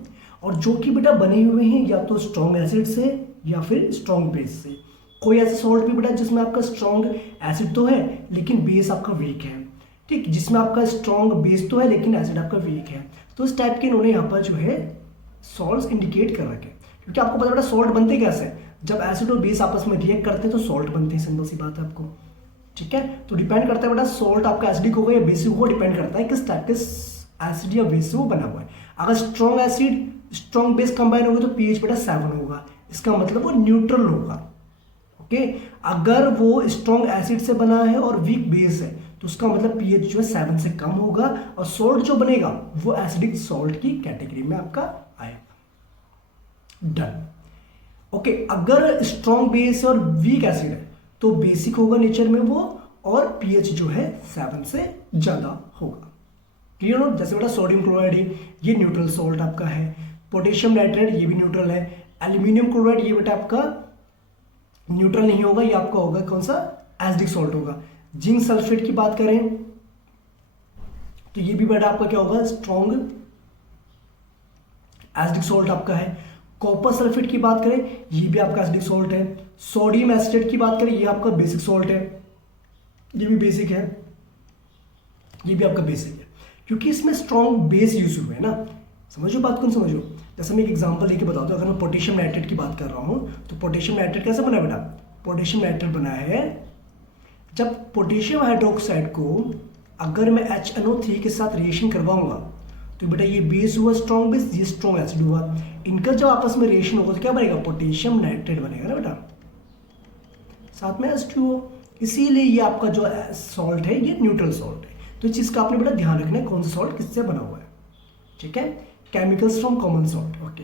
और जो कि बेटा बने हुए हैं या तो स्ट्रॉन्ग एसिड से या फिर स्ट्रॉन्ग बेस से। कोई ऐसा सॉल्ट भी बेटा जिसमें आपका स्ट्रॉन्ग एसिड तो है लेकिन बेस आपका वीक है, ठीक, जिसमें आपका स्ट्रॉन्ग बेस तो है लेकिन एसिड आपका वीक है। तो इस टाइप के इन्होंने यहाँ पर जो है सॉल्ट्स इंडिकेट कर रखे, क्योंकि आपको पता बेटा सॉल्ट बनते कैसे, जब एसिड और बेस आपस में रिएक्ट करते हैं तो सॉल्ट बनते हैं। सिंपल सी बात है आपको, ठीक है। तो डिपेंड करता है बेटा सॉल्ट आपका एसिडिक होगा या बेसिक होगा, डिपेंड करता है किस टाइप के एसिड या बेस से वो बना हुआ है। अगर strong acid strong base combine होगा तो पीएच बेटा 7 होगा, इसका मतलब वो न्यूट्रल होगा। ओके, अगर वो स्ट्रॉन्ग एसिड से बना है और वीक बेस है तो उसका मतलब पीएच जो है 7 से कम होगा और सॉल्ट जो बनेगा वो एसिडिक सॉल्ट की कैटेगरी में आपका आएगा। डन। ओके, अगर स्ट्रॉन्ग बेस और वीक एसिड है तो बेसिक होगा नेचर में वो और पीएच जो है 7 से ज्यादा होगा। क्लियर हो? जैसे बेटा सोडियम क्लोराइड ये न्यूट्रल सॉल्ट आपका है, पोटेशियम नाइट्रेट ये भी न्यूट्रल है, एल्यूमिनियम क्लोराइड ये बेटा आपका न्यूट्रल नहीं होगा, ये आपका होगा कौन सा, एसिडिक सॉल्ट होगा। जिंक सल्फेट की बात करें तो ये भी बेटा आपका क्या होगा, स्ट्रॉन्ग एसिडिक सॉल्ट आपका है। कॉपर सल्फेट की बात करें ये भी आपका एसिडिक सॉल्ट है। सोडियम एसिटेट की बात करें ये आपका बेसिक सॉल्ट है, ये भी बेसिक है, ये भी आपका बेसिक है, क्योंकि इसमें स्ट्रॉन्ग बेस यूज हुए है ना। समझो बात कौन समझो। जैसे मैं एक एग्जांपल लेके बताता हूँ, अगर मैं पोटेशियम नाइट्रेट की बात कर रहा हूँ तो पोटेशियम नाइट्रेट कैसे बना है बेटा, पोटेशियम नाइट्रेट बना है जब पोटेशियम हाइड्रोक्साइड को अगर मैं HNO3 के साथ रिएक्शन करवाऊंगा तो बेटा ये बेस हुआ स्ट्रॉन्ग बेस, ये स्ट्रॉन्ग एसिड हुआ, इनका जब आपस में रिएक्शन होगा तो क्या बनेगा, पोटेशियम नाइट्रेट बनेगा ना बेटा, साथ में H2O। इसीलिए ये आपका जो सॉल्ट है ये न्यूट्रल सॉल्ट है। तो इस चीज का आपने बेटा ध्यान रखना है, कौन सा सॉल्ट किससे बना हुआ है। ठीक है, chemicals from common salt. Okay,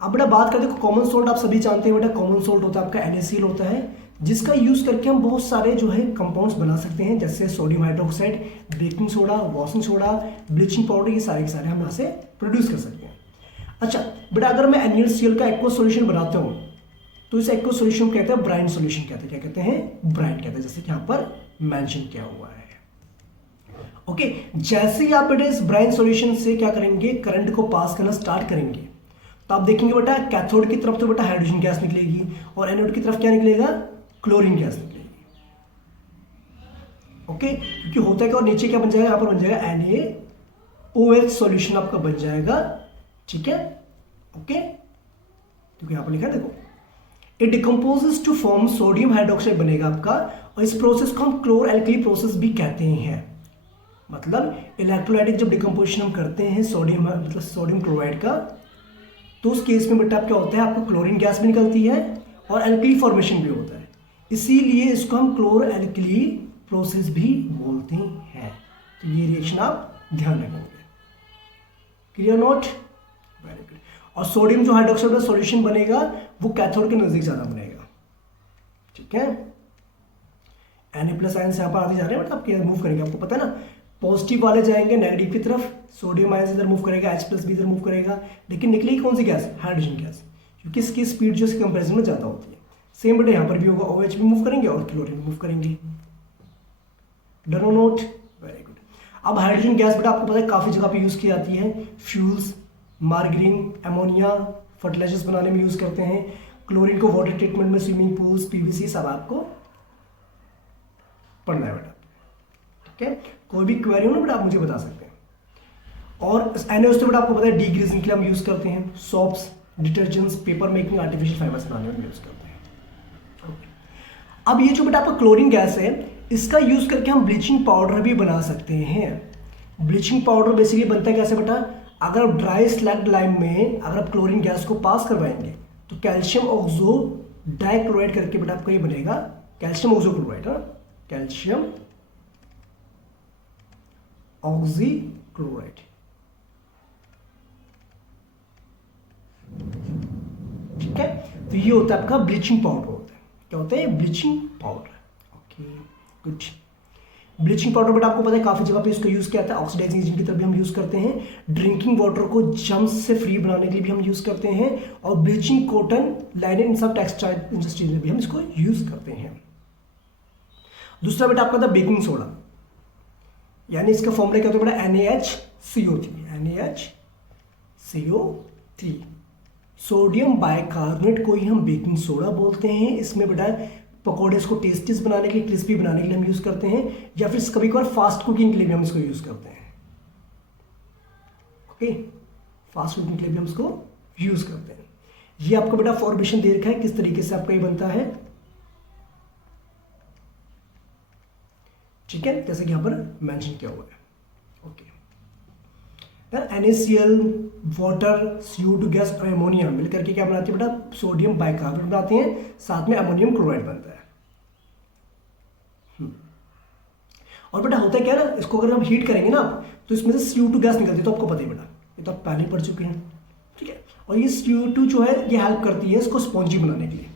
अब बेटा बात करते हैं कॉमन सॉल्ट। आप सभी जानते हैं बेटा कॉमन सॉल्ट होता है आपका NaCl होता है, जिसका यूज करके हम बहुत सारे जो है कंपाउंड्स बना सकते हैं, जैसे sodium hydroxide, baking soda, washing soda, bleaching powder, ये सारे के सारे हम यहाँ से प्रोड्यूस कर सकते हैं। अच्छा बेटा, अगर मैं NaCl का एक्वा सॉल्यूशन बनाता हूँ तो इस एक्वा सॉल्यूशन को कहते हैं ब्राइन सॉल्यूशन, कहते हैं, क्या कहते हैं, ब्राइन कहते हैं, जैसे कि यहाँ पर मेंशन किया हुआ है। ओके, जैसे ही आप बेटा इस ब्राइन सॉल्यूशन से क्या करेंगे, करंट को पास करना स्टार्ट करेंगे तो आप देखेंगे बेटा कैथोड की तरफ तो बेटा हाइड्रोजन गैस निकलेगी और एनोड की तरफ क्या निकलेगा, क्लोरीन गैस निकलेगी। ओके, क्योंकि होता है क्या, और नीचे क्या बन जाएगा, यहाँ पर बन जाएगा NaOH सॉल्यूशन आपका बन जाएगा। ठीक है, ओके, क्योंकि यहाँ पर लिखा है देखो, it decomposes to form sodium hydroxide बनेगा आपका, और इस प्रोसेस को हम क्लोर एल्कली प्रोसेस भी कहते हैं। मतलब इलेक्ट्रोलाइटिक जब डिकम्पोजिशन हम करते हैं सोडियम मतलब सोडियम क्लोराइड का, तो उस केस में बेटा क्या होता है, आपको क्लोरीन गैस भी निकलती है और एल्कली फॉर्मेशन भी होता है, इसीलिए इसको हम क्लोर एल्कली प्रोसेस भी बोलते हैं। तो ये रिएक्शन आप ध्यान रखेंगे। Clear note, very good. और सोडियम जो हाइड्रोक्साइड का सॉल्यूशन बनेगा वो कैथोड के नजदीक ज्यादा बनेगा। ठीक है, Na+ आयन से यहाँ पर आगे जा रहे हैं, बट आप मूव करेंगे, आपको पता है ना, पॉजिटिव वाले जाएंगे नेगेटिव की तरफ, सोडियम आयन इधर मूव करेगा, H+ भी इधर मूव करेगा, लेकिन निकलेगी कौन सी गैस, हाइड्रोजन गैस, क्योंकि इसकी स्पीड जो इसके कंपेरिजन में ज्यादा होती है। सेम बेटा यहाँ पर भी होगा, OH भी मूव करेंगे और क्लोरीन भी मूव करेंगे। डन और नोट, वेरी गुड। अब हाइड्रोजन गैस बेटा आपको पता है काफी जगह पे यूज की जाती है, फ्यूल्स, मार्गरीन, अमोनिया, फर्टिलाइजर्स बनाने में यूज करते हैं। क्लोरीन को वाटर ट्रीटमेंट में, स्विमिंग पूल्स, PVC सब आपको पढ़ना है बेटा। ठीक है, कोई भी क्वेरी हो ना बेटा आप मुझे बता सकते हैं। और NaOH तो बेटा आपको पता है डीग्रीजिंग के लिए हम यूज करते हैं, soaps, detergents, paper making, artificial fibres बनाने में यूज करते हैं। अब ये जो बेटा आपका क्लोरीन गैस है, इसका यूज करके हम ब्लीचिंग पाउडर भी बना सकते हैं। ब्लीचिंग पाउडर बेसिकली बनता है कैसे बेटा, अगर आप ड्राई स्लैग्ड लाइम में अगर आप क्लोरीन गैस को पास करवाएंगे तो कैल्शियम ऑक्सो डाइक्लोराइड करके बेटा आपका ये बनेगा calcium oxo chloride, calcium oxy chloride. ठीक है, तो ये होता है आपका ब्लीचिंग पाउडर होता है। क्या होता है, bleaching powder. Okay good. Bleaching powder बेटा आपको पता है काफी जगह पे इसको यूज किया जाता है, ऑक्सीडाइजिंग एजेंट की तरह भी हम यूज करते हैं, ड्रिंकिंग वाटर को जर्म्स से फ्री बनाने के लिए भी हम यूज करते हैं, और ब्लीचिंग कॉटन, लाइनिन, इन सब टेक्सटाइल इंडस्ट्रीज में भी हम इसको यूज करते हैं। दूसरा बेटा आपका था बेकिंग सोडा, यानी इसका फॉर्मूला क्या होता है बेटा, NaHCO3। सोडियम बाइकार्बोनेट को ही हम बेकिंग सोडा बोलते हैं। इसमें बेटा पकौड़े को टेस्टीज बनाने के लिए, क्रिस्पी बनाने के लिए हम यूज करते हैं, या फिर कभी कभार फास्ट कुकिंग के लिए भी हम इसको यूज करते हैं। ओके, फास्ट कुकिंग के लिए भी हम इसको यूज करते हैं। ये आपको बेटा फॉर्मेशन दे रखा है किस तरीके से आपका ये बनता है। ठीक है, जैसे कि यहां पर मेंशन किया हुआ है। Okay, NaCl, water, CO2 gas और अमोनिया मिलकर के क्या बनाती है बेटा, सोडियम बाइकार्बोनेट बनाते हैं, साथ में अमोनियम क्लोराइड बनता है। और बेटा होता है क्या ना, इसको अगर हम हीट करेंगे ना तो इसमें से CO2 गैस निकलती है, तो आपको पता ही बेटा, ये तो आप पहले ही पढ़ चुके हैं, ठीक है। और ये CO2 जो है ये हेल्प करती है इसको स्पॉन्जी बनाने के लिए,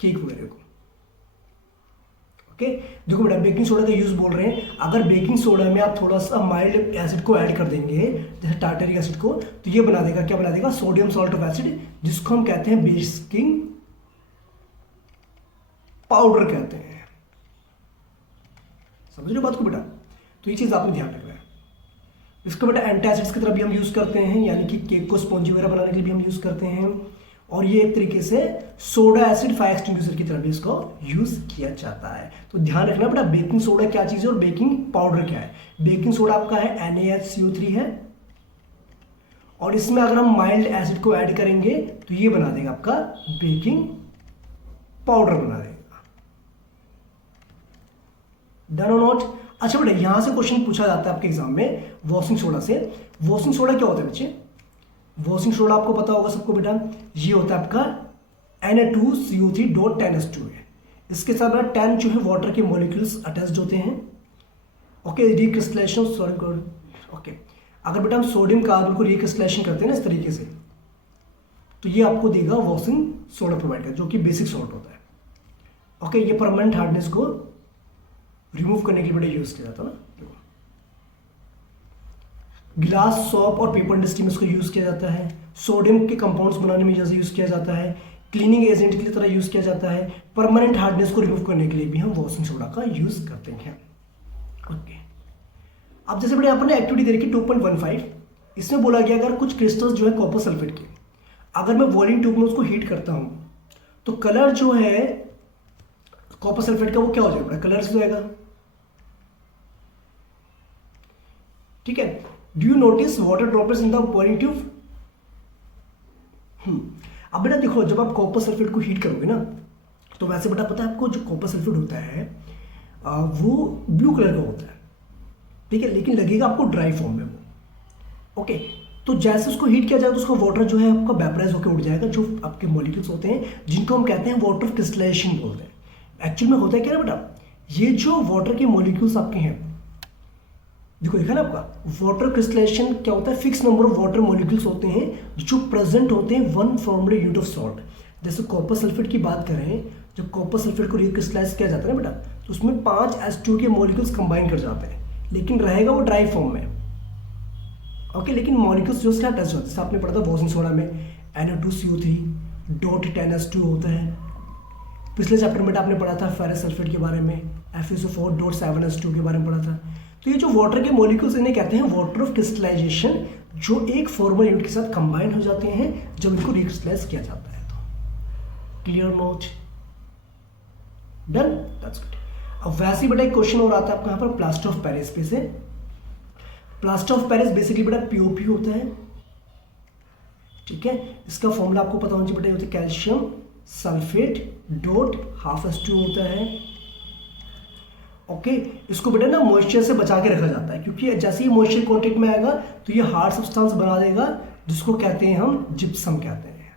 केक वगैरह को। ओके, देखो बेटा बेकिंग सोडा का यूज बोल रहे हैं, अगर बेकिंग सोडा में आप थोड़ा सा माइल्ड एसिड को ऐड कर देंगे जैसे टार्टरिक एसिड को, तो ये बना देगा, क्या बना देगा, सोडियम सॉल्ट ऑफ एसिड, जिसको हम कहते हैं बेकिंग पाउडर कहते हैं। समझ रहे हो बात को बेटा, तो ये चीज आपने ध्यान रखना है। इसको बेटा एंटासिड्स की तरह भी हम यूज करते हैं, यानी कि केक को स्पॉन्जी वगैरह बनाने के लिए भी हम यूज करते हैं। और ये एक तरीके से सोडा एसिड फायर एक्सटिंग्विशर की तरह भी इसको यूज किया जाता है। तो ध्यान रखना बेटा बेकिंग सोडा क्या चीज है और बेकिंग पाउडर क्या है। बेकिंग सोडा आपका है NaHCO3 है, और इसमें अगर हम माइल्ड एसिड को ऐड करेंगे तो ये बना देगा आपका बेकिंग पाउडर बना देगा। डन और नॉट। अच्छा बेटा यहां से क्वेश्चन पूछा जाता है आपके एग्जाम में वॉशिंग सोडा से। वॉशिंग सोडा क्या होता है बच्चे, वॉशिंग सोडा आपको पता होगा सबको बेटा, ये होता है आपका Na2CO3.10H2 है। इसके साथ बेटा 10 जो है वाटर के मॉलिक्यूल्स अटैच्ड होते हैं। ओके, रिक्रिस्टलाइजेशन ओके, अगर बेटा हम सोडियम कार्बन को रिक्रिस्टलाइजेशन करते हैं ना इस तरीके से, तो ये आपको देगा वॉशिंग सोडा प्रोवाइड कर, जो कि बेसिक सॉल्ट होता है। ओके, ये परमानेंट हार्डनेस को रिमूव करने के लिए बेटा यूज किया जाता है ना। गिलास, सॉप और पेपर इंडस्ट्री में इसको यूज किया जाता है। सोडियम के कंपाउंड्स बनाने में जैसे यूज किया जाता है। क्लीनिंग एजेंट की तरह यूज किया जाता है। परमानेंट हार्डनेस को रिमूव करने के लिए भी हम वॉशिंग सोडा का यूज करते हैं। ओके, अब जैसे बेटा आपने एक्टिविटी दे रखी 2.15, इसमें बोला गया अगर कुछ क्रिस्टल्स जो है कॉपर सल्फेट के, अगर मैं वॉल्यूम ट्यूब में उसको हीट करता हूं तो कलर जो है कॉपर सल्फेट का वो क्या हो जाएगा, कलर हो जाएगा। ठीक है, do you notice water drops in the volume tube. अब बेटा देखो जब आप कॉपर सल्फेट को हीट करोगे ना, तो वैसे बेटा पता है आपको जो कॉपर सल्फेट होता है वो ब्लू कलर का होता है, ठीक है, लेकिन लगेगा आपको ड्राई फॉर्म में वो। ओके, तो जैसे उसको हीट किया जाए तो उसका वाटर जो है आपका वेपराइज होकर उड़ जाएगा, जो आपके मॉलिक्यूल्स होते हैं जिनको हम कहते हैं वाटर क्रिस्टलाइजेशन बोलते हैं। एक्चुअल में होता है क्या ना बेटा, ये जो वाटर के मॉलिक्यूल्स आपके हैं, देखो देखा ना आपका वाटर क्रिस्टलाइजेशन क्या होता है, fix number of water molecules होते हैं जो प्रेजेंट होते हैं 1 फॉर्मूला यूनिट ऑफ सॉल्ट। जैसे कॉपर सल्फेट की बात करें, जब कॉपर सल्फेट को रिक्रिस्टलाइज किया जाता है ना बेटा, तो उसमें 5 H2 के मॉलिक्यूल्स कंबाइन कर जाते हैं, लेकिन रहेगा वो ड्राई फॉर्म में। ओके, लेकिन मॉलिक्यूल्स जो उसके अटैच होते हैं, आपने पढ़ा था वॉशिंग सोडा में Na2CO3.10H2 होता है। पिछले चैप्टर में आपने पढ़ा था फेरस सल्फेट के बारे में, FeSO4.7H2 के बारे में पढ़ा था। तो ये जो वाटर के मॉलिक्यूल्स इन्हें कहते हैं वाटर ऑफ क्रिस्टलाइजेशन, जो एक फॉर्मल यूनिट के साथ कंबाइन हो जाते हैं जब इनको रिक्रिस्टलाइज किया जाता है। तो clear note, done, that's good. अब वैसे ही बेटा एक क्वेश्चन और आता है आपको यहाँ पर प्लास्टर ऑफ पेरिस पे से। प्लास्टर ऑफ पेरिस बेसिकली बेटा POP होता है, ठीक है। इसका फॉर्मूला आपको पता होना चाहिए बेटा, होता है कैल्शियम सल्फेट.12H2 होता है। ओके, इसको बेटा ना मॉइस्चर से बचा के रखा जाता है, क्योंकि जैसे ही मॉइस्चर कांटेक्ट में आएगा तो ये हार्ड सब्सटेंस बना देगा, जिसको कहते हैं हम जिप्सम कहते हैं,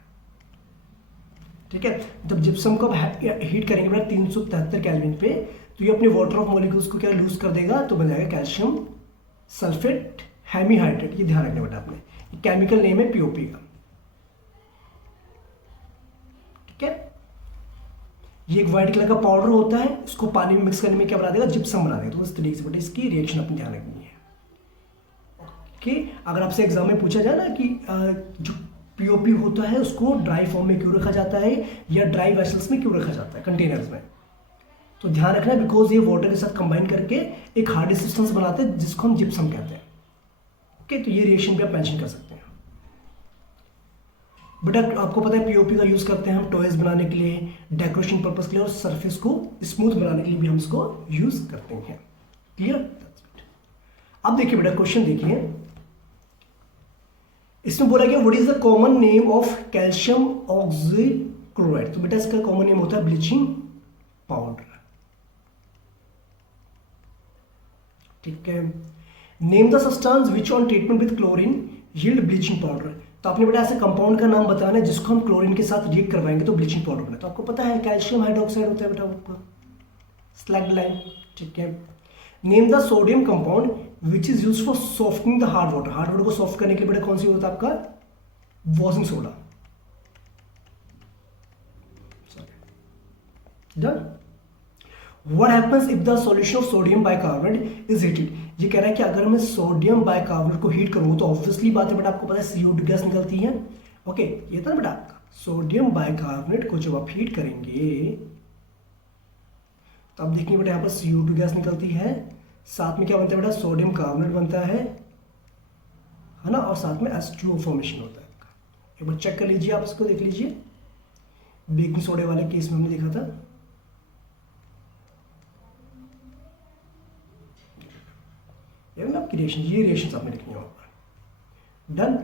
ठीक है। जब जिप्सम को हीट करेंगे बेटा 373 केल्विन पे, तो ये अपने वाटर ऑफ मॉलिक्यूल्स को क्या लूज कर देगा, तो बन जाएगा कैल्शियम सल्फेट हेमीहाइड्रेट। ये ध्यान रखना बेटा आपने, केमिकल नेम है POP का, ठीक है। ये एक व्हाइट कलर का पाउडर होता है, इसको पानी में मिक्स करने में क्या बना देगा, जिप्सम बना देगा। तो इस तरीके से बेटा इसकी रिएक्शन अपनी ध्यान रखनी है। ओके, अगर आपसे एग्जाम में पूछा जाए ना कि जो POP होता है उसको ड्राई फॉर्म में क्यों रखा जाता है या ड्राई वेसल्स में क्यों रखा जाता है, कंटेनर्स में, तो ध्यान रखना बिकॉज ये वाटर के साथ कंबाइन करके एक हार्ड सब्सटेंस बनाते हैं जिसको हम जिप्सम कहते हैं। ओके, तो ये रिएक्शन भी आप मेंशन कर सकते हैं बेटा। आपको पता है POP का यूज करते हैं हम टॉयज बनाने के लिए, डेकोरेशन पर्पस के लिए, और सरफेस को स्मूथ बनाने के लिए भी हम इसको यूज करते हैं। क्लियर, अब देखिए बेटा क्वेश्चन देखिए, इसमें बोला गया what is the common name of calcium oxychloride. तो बेटा इसका कॉमन नेम होता है ब्लीचिंग पाउडर, ठीक है। Name the substance which on treatment with chlorine yield bleaching powder. तो आपने बेटा ऐसे कंपाउंड का नाम बताना है जिसको हम क्लोरीन के साथ रिएक्ट करवाएंगे तो ब्लीचिंग पाउडर बने। तो आपको पता है कैल्शियम हाइड्रोक्साइड होता है बेटा आपका स्लैग्ड लाइन, ठीक है। Name the sodium compound which is use for softening the hard water. Hard water को सॉफ्ट करने के लिए बेटा कौन सी होता है आपका washing soda. Done. What happens if the solution of sodium bicarbonate is heated? ये कह रहा है कि अगर मैं सोडियम बाइकार्बोनेट को हीट करूँ तो ऑब्वियसली बात है बेटा आपको पता है CO2 गैस निकलती है। ओके ये था बेटा आपका सोडियम बाइकार्बोनेट को जब आप हीट करेंगे तो आप देखेंगे बेटा यहाँ पर CO2 गैस निकलती है, साथ में क्या बनता है बेटा सोडियम कार्बोनेट बनता है ना, और साथ में H2O फॉर्मेशन होता है आपका। एक बार चेक कर लीजिए, आप इसको देख लीजिए, बेकिंग सोडे वाले केस में हमने देखा था। आपकी रिएक्शन, ये रिएक्शन आपने लिखनी होगा। डन।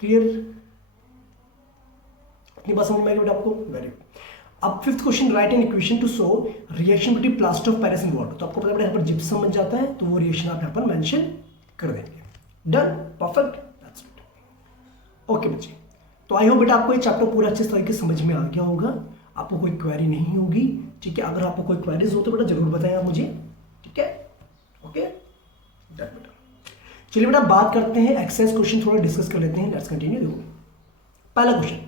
क्लियर? अपनी बात समझ में आई बेटा आपको? Very good. अब fifth question, write an equation to show reaction between plaster of Paris and water. तो आपको पता है यहाँ पर जिप्सम बन जाता है तो वो रिएक्शन आप यहाँ पर मेंशन कर देंगे। Done, perfect, that's it. Okay बच्चे, तो आई होप बेटा आपको ये चैप्टर पूरा अच्छे तरीके से समझ में आ गया होगा, आपको कोई क्वेरी नहीं होगी, ठीक है। अगर आपको कोई क्वेरीज हो तो बेटा जरूर बताएं आप मुझे, ठीक है। ओके डन बेटा। चलिए बेटा बात करते हैं एक्सरसाइज क्वेश्चन, थोड़ा डिस्कस कर लेते हैं। Let's continue. देखो पहला question,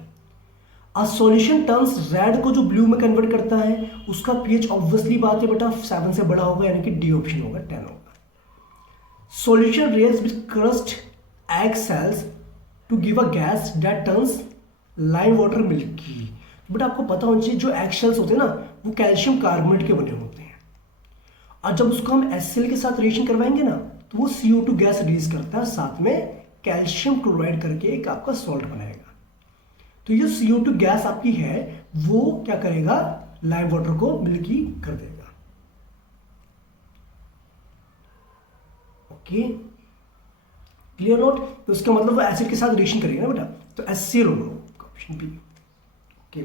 a solution turns red को जो ब्लू में कन्वर्ट करता है उसका पीएच ऑब्वियसली बात है बेटा 7 से बड़ा होगा, यानी कि डी ऑप्शन होगा, 10 होगा। Solution reacts with crushed egg shells to give a gas that turns lime water milky. बेटा आपको पता होना चाहिए जो एग शेल्स होते हैं ना वो कैल्शियम कार्बोनेट के बने होते हैं, और जब उसको हम HCl के साथ रिएक्शन करवाएंगे ना तो वो CO2 गैस रिलीज करता है, साथ में कैल्शियम क्लोराइड करके एक आपका सॉल्ट बनाएगा। तो ये CO2 गैस आपकी है वो क्या करेगा, लाइम वाटर को मिल्की कर देगा। Okay clear note? तो उसका मतलब वो एसिड के साथ रिएक्शन करेगा ना बेटा, तो HCl होगा option B. Okay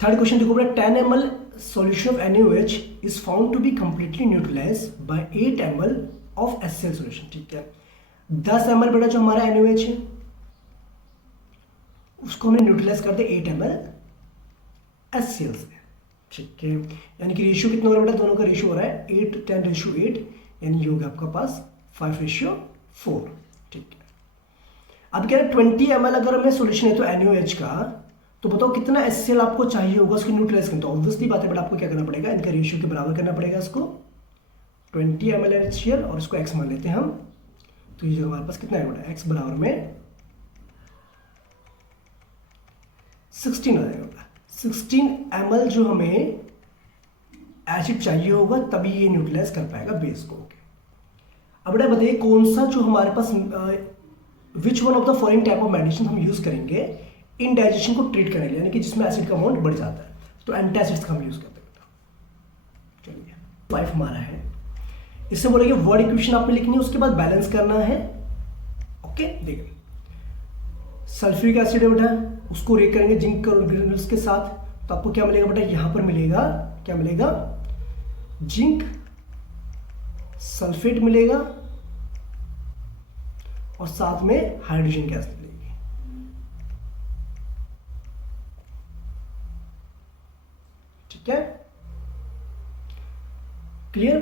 third question देखो बेटा, 10 ml solution of NaOH is found to be completely neutralized by 8 ml of HCl solution। ठीक है, 10 ml बेटा जो हमारा NaOH है उसको हमने न्यूट्रलाइज कर दिया 8 ml HCl से, ठीक है। यानी कि रेशियो कितना हो रहा है बेटा, दोनों का रेशियो हो रहा है 8:10:8, यानी ये होगा आपका पास 5:4, ठीक है। अब कह रहे हैं 20 ml अगर हमें सॉल्यूशन है तो NaOH का, तो बताओ कितना HCl आपको चाहिए होगा उसको न्यूट्रलाइज करना। तो ऑब्वियसली बात है बेटा आपको क्या करना पड़ेगा, इनका रेशियो के बराबर करना पड़ेगा इसको, 20 ml HCl और इसको x मान लेते हैं हम। तो ये जो हमारे पास कितना है बेटा, x बराबर में 16 आ जाएगा। 16 ml जो हमें एसिड चाहिए होगा तभी ये न्यूट्रलाइज कर पाएगा बेस को। अब बेटा बताइए कौन सा जो हमारे पास which one of the following type of medicine हम यूज करेंगे इन डाइजेशन को ट्रीट करने के लिए, यानी कि जिसमें एसिड का अमाउंट बढ़ जाता है, तो एंटासिड्स का हम यूज करते हैं। चलिए 5 हमारा है, इससे बोलेंगे वर्ड इक्वेशन आपने लिखनी है, उसके बाद बैलेंस करना है। ओके देखिए सल्फ्यूरिक एसिड है बेटा, उसको रिएक्ट करेंगे जिंक ग्रेन्यूल्स के साथ, तो आपको क्या मिलेगा बेटा, यहां पर मिलेगा क्या मिलेगा, जिंक सल्फेट मिलेगा और साथ में हाइड्रोजन गैस मिलेगी। ठीक है क्लियर,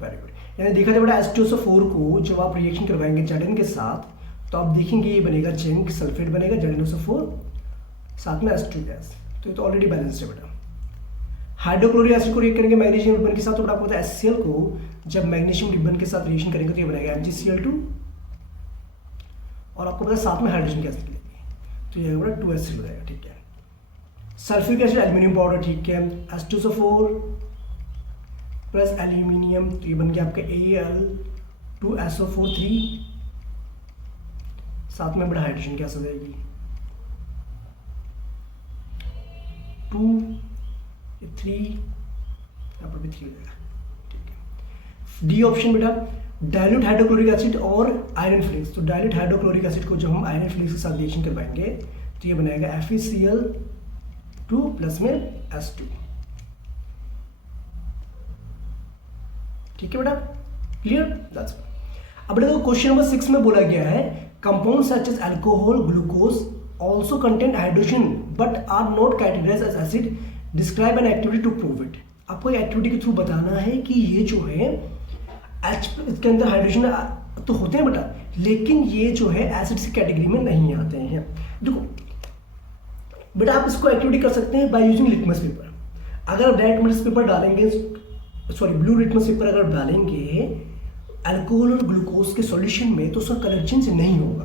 वेरी गुड। यानी देखा जाए बेटा H2SO4 को जब आप रिएक्शन करवाएंगे Zn के साथ तो आप देखेंगे ये बनेगा जिंक सल्फेट बनेगा ZnSO4 साथ में H2 गैस, तो ये तो ऑलरेडी बैलेंस्ड है बेटा। हाइड्रोक्लोरिक एसिड को रिएक्ट करेंगे मैग्नीशियम रिबन के साथ, तो बेटा आपको पता है HCl को जब मैग्नीशियम रिबन के साथ रिएक्शन करेंगे तो ये बनेगा MgCl2 और आपको पता है साथ में हाइड्रोजन गैस निकलेगी, तो ये बेटा 2HCl हो जाएगा। ठीक है, सल्फ्यूरिक एसिड एल्यूमिनियम पाउडर, ठीक है, H2SO4 प्लस एल्यूमिनियम, तो ये बन गया आपका Al2SO4 साथ में बड़ा हाइड्रोजन गैस हो जाएगी 2 3, यहाँ पर भी 3 हो जाएगा। ठीक है, डी ऑप्शन बेटा डाइल्यूट हाइड्रोक्लोरिक एसिड और आयरन फ्लिक्स। तो डाइल्यूट हाइड्रोक्लोरिक एसिड को जब हम आयरन फ्लिक्स के साथ रिएक्शन करवाएंगे तो ये बनेगा FeCl2 प्लस में H2। ठीक है बेटा, क्लियर? दैट्स अब बेटा क्वेश्चन नंबर 6 में बोला गया है compound such as alcohol glucose also contain hydrogen but are not categorised as acid, describe an activity to prove it. आपको एक्टिविटी के थ्रू बताना है कि ये जो है इसके अंदर हाइड्रोजन तो होते हैं बेटा, लेकिन ये जो है एसिड्स की कैटेगरी में नहीं आते हैं। देखो बेटा आप इसको एक्टिविटी कर सकते हैं बाय यूजिंग लिटमस पेपर। अगर आप डायरेक्ट लिटमस पेपर डालेंगे, सॉरी ब्लू लिटमस पेपर अगर डालेंगे अल्कोहल और ग्लूकोज के सॉल्यूशन में तो उसका कलर चेंज नहीं होगा।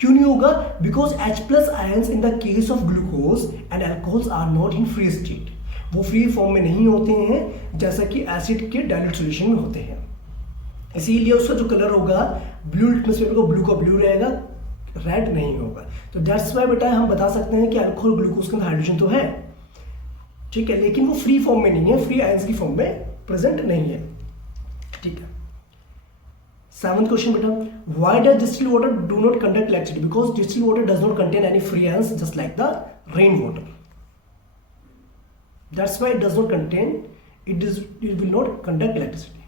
क्यों नहीं होगा? Because H+ ions in the case of glucose and alcohols are not in free state, वो फ्री फॉर्म में नहीं होते हैं जैसा कि एसिड के डाइल्यूट सॉल्यूशन में होते हैं। इसीलिए उसका जो कलर होगा ब्लू लिटमस पेपर को ब्लू का ब्लू रहेगा, रेड नहीं होगा। तो दैट्स वाई बेटा हम बता सकते हैं कि अल्कोहल ग्लूकोज के अंदर हाइड्रोजन तो है, ठीक है, लेकिन वो फ्री फॉर्म में नहीं है, फ्री आयंस की फॉर्म में प्रेजेंट नहीं है। ठीक है, 7th क्वेश्चन बेटा, why does distilled water do not conduct electricity? Because distilled water does not contain any free ions just like the rain water, that's why it does not contain, it will not conduct electricity.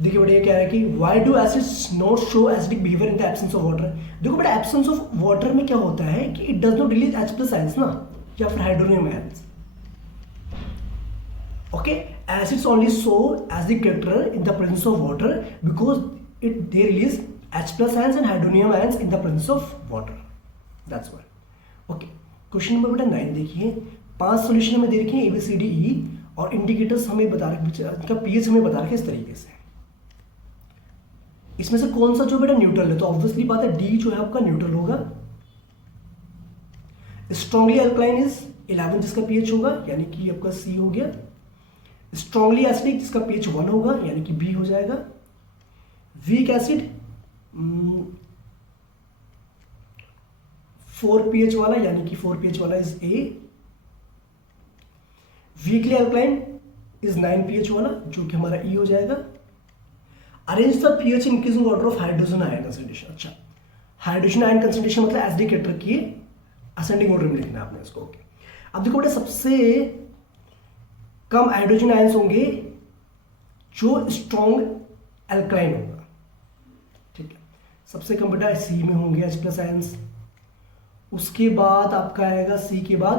देखिए बेटा ये कह रहा है कि why do acids not show acidic behaviour in the absence of water? देखो बेटा absence of water में क्या होता है कि it does not release H+ ions ना, या फिर hydronium ions. Okay, acids only show acidic character in the presence of water because they release H+ ions and hydronium ions in the presence of water. That's why. Okay, question number बेटा 9 देखिए, 5 solution हमें दे रखे हैं ABCDE और indicators हमें बता रखे, इनका pH हमें बता रखे इस तरीके से। इसमें से कौन सा जो बेटा न्यूट्रल है? तो ऑब्वियसली बात है D जो है आपका न्यूट्रल होगा। स्ट्रॉन्गली अल्कलाइन इज 11 जिसका pH होगा, यानी कि आपका C हो गया। स्ट्रॉन्गली एसिडिक जिसका pH 1 होगा, यानी कि B हो जाएगा। वीक एसिड 4 pH वाला, यानी कि 4 pH वाला is A। Weekly alkaline is 9 pH वाला, जो कि हमारा E हो जाएगा। Arrange the pH increasing order of hydrogen ion concentration. अच्छा, हाइड्रोजन आयन कंसंट्रेशन मतलब एसिडिक कैरेक्टर की असेंडिंग ऑर्डर में लिखना है आपने इसको। ओके, अब देखो बेटा सबसे कम हाइड्रोजन आयंस होंगे जो स्ट्रॉन्ग अल्कलाइन होगा। ठीक है, सबसे कम बेटा C में होंगे H+ आयंस। उसके बाद आपका आएगा C के बाद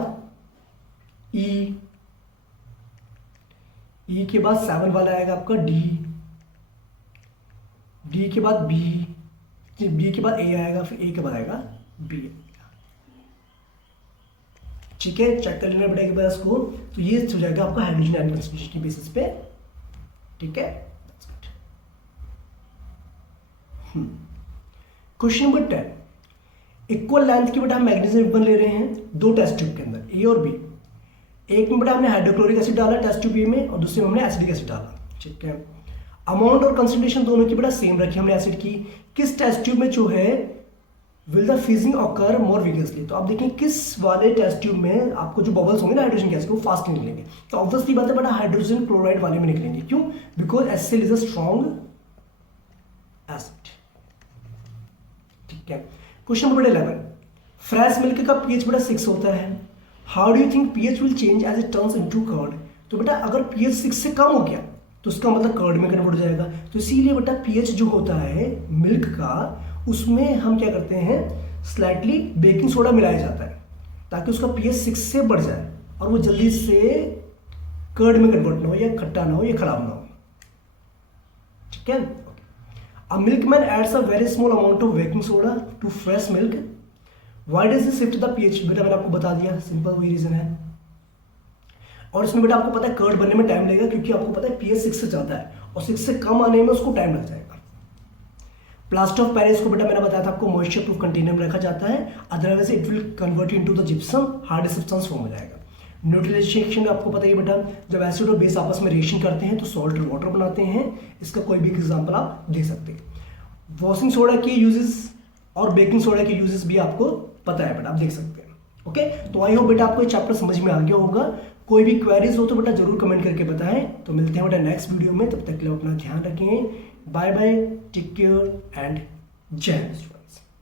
E के बाद 7 वाला आएगा आपका D के बाद B के बाद A आएगा, फिर A के बाद आएगा B। ठीक है, चेक कर लेना बेटा एक बार इसको। तो ये हो जाएगा आपका हाइड्रोजन आयन कंसंट्रेशन की बेसिस पे। ठीक है, क्वेश्चन नंबर 10, इक्वल लेंथ की बेटा हम मैग्नीशियम रिबन ले रहे हैं 2 टेस्ट ट्यूब के अंदर, A और B। एक में बेटा हमने हाइड्रोक्लोरिक एसिड डाला टेस्ट ट्यूब A में, और दूसरे में हमने एसिडिक एसिड डाला। ठीक है, अमाउंट और कंसंट्रेशन दोनों की बेटा सेम रखी हमने एसिड की। किस टेस्ट ट्यूब में जो है will the freezing occur more vigorously? तो आप देखें किस वाले टेस्ट ट्यूब में आपको जो बबल्स होंगे ना हाइड्रोजन गैस के, वो फास्ट निकलेंगे। तो ऑब्वियसली बात है बेटा हाइड्रोजन क्लोराइड वाले में निकलेंगे। क्यों? Because HCl is a strong acid. ठीक है, क्वेश्चन नंबर 11, फ्रेश मिल्क का pH बेटा 6 होता है। How do you think pH will change as it turns into curd? तो बेटा अगर pH 6 से कम हो गया तो उसका मतलब कर्ड में कन्वर्ट हो जाएगा। तो इसीलिए बेटा pH जो होता है मिल्क का, उसमें हम क्या करते हैं, स्लाइटली बेकिंग सोडा मिलाया जाता है ताकि उसका pH 6 से बढ़ जाए और वो जल्दी से कर्ड में कन्वर्ट ना हो, या खट्टा ना हो, या खराब ना हो। ठीक है, a milkman adds a very small amount of baking soda to fresh milk, why does it shift the pH? बेटा मैंने आपको बता दिया, सिंपल वही रीजन है। और इसमें बेटा आपको पता है कर्ड बनने में टाइम लगेगा, क्योंकि आपको पता है pH 6 से ज़्यादा है और 6 से कम आने में उसको टाइम लग जाएगा। प्लास्टर ऑफ पेरिस को बेटा मैंने बताया था आपको मॉइस्चर प्रूफ कंटेनर में रखा जाता है, otherwise it will convert into the gypsum, hard substance form हो जाएगा। न्यूट्रलाइजेशन आपको पता है बेटा, जब एसिड और बेस आपस में रिएक्शन करते हैं तो सॉल्ट और वाटर बनाते हैं। इसका कोई भी एग्जांपल आप दे सकते हैं। वॉशिंग सोडा के यूजेस और बेकिंग सोडा के यूजेस भी आपको पता है बेटा, आप देख सकते हैं। ओके, तो आई होप बेटा आपको ये चैप्टर समझ में आ गया होगा। कोई भी क्वेरीज हो तो बेटा जरूर कमेंट करके बताएं। तो मिलते हैं बेटा नेक्स्ट वीडियो में, तब तक के लिए अपना ध्यान रखें। Bye bye, take care and जय हिंद।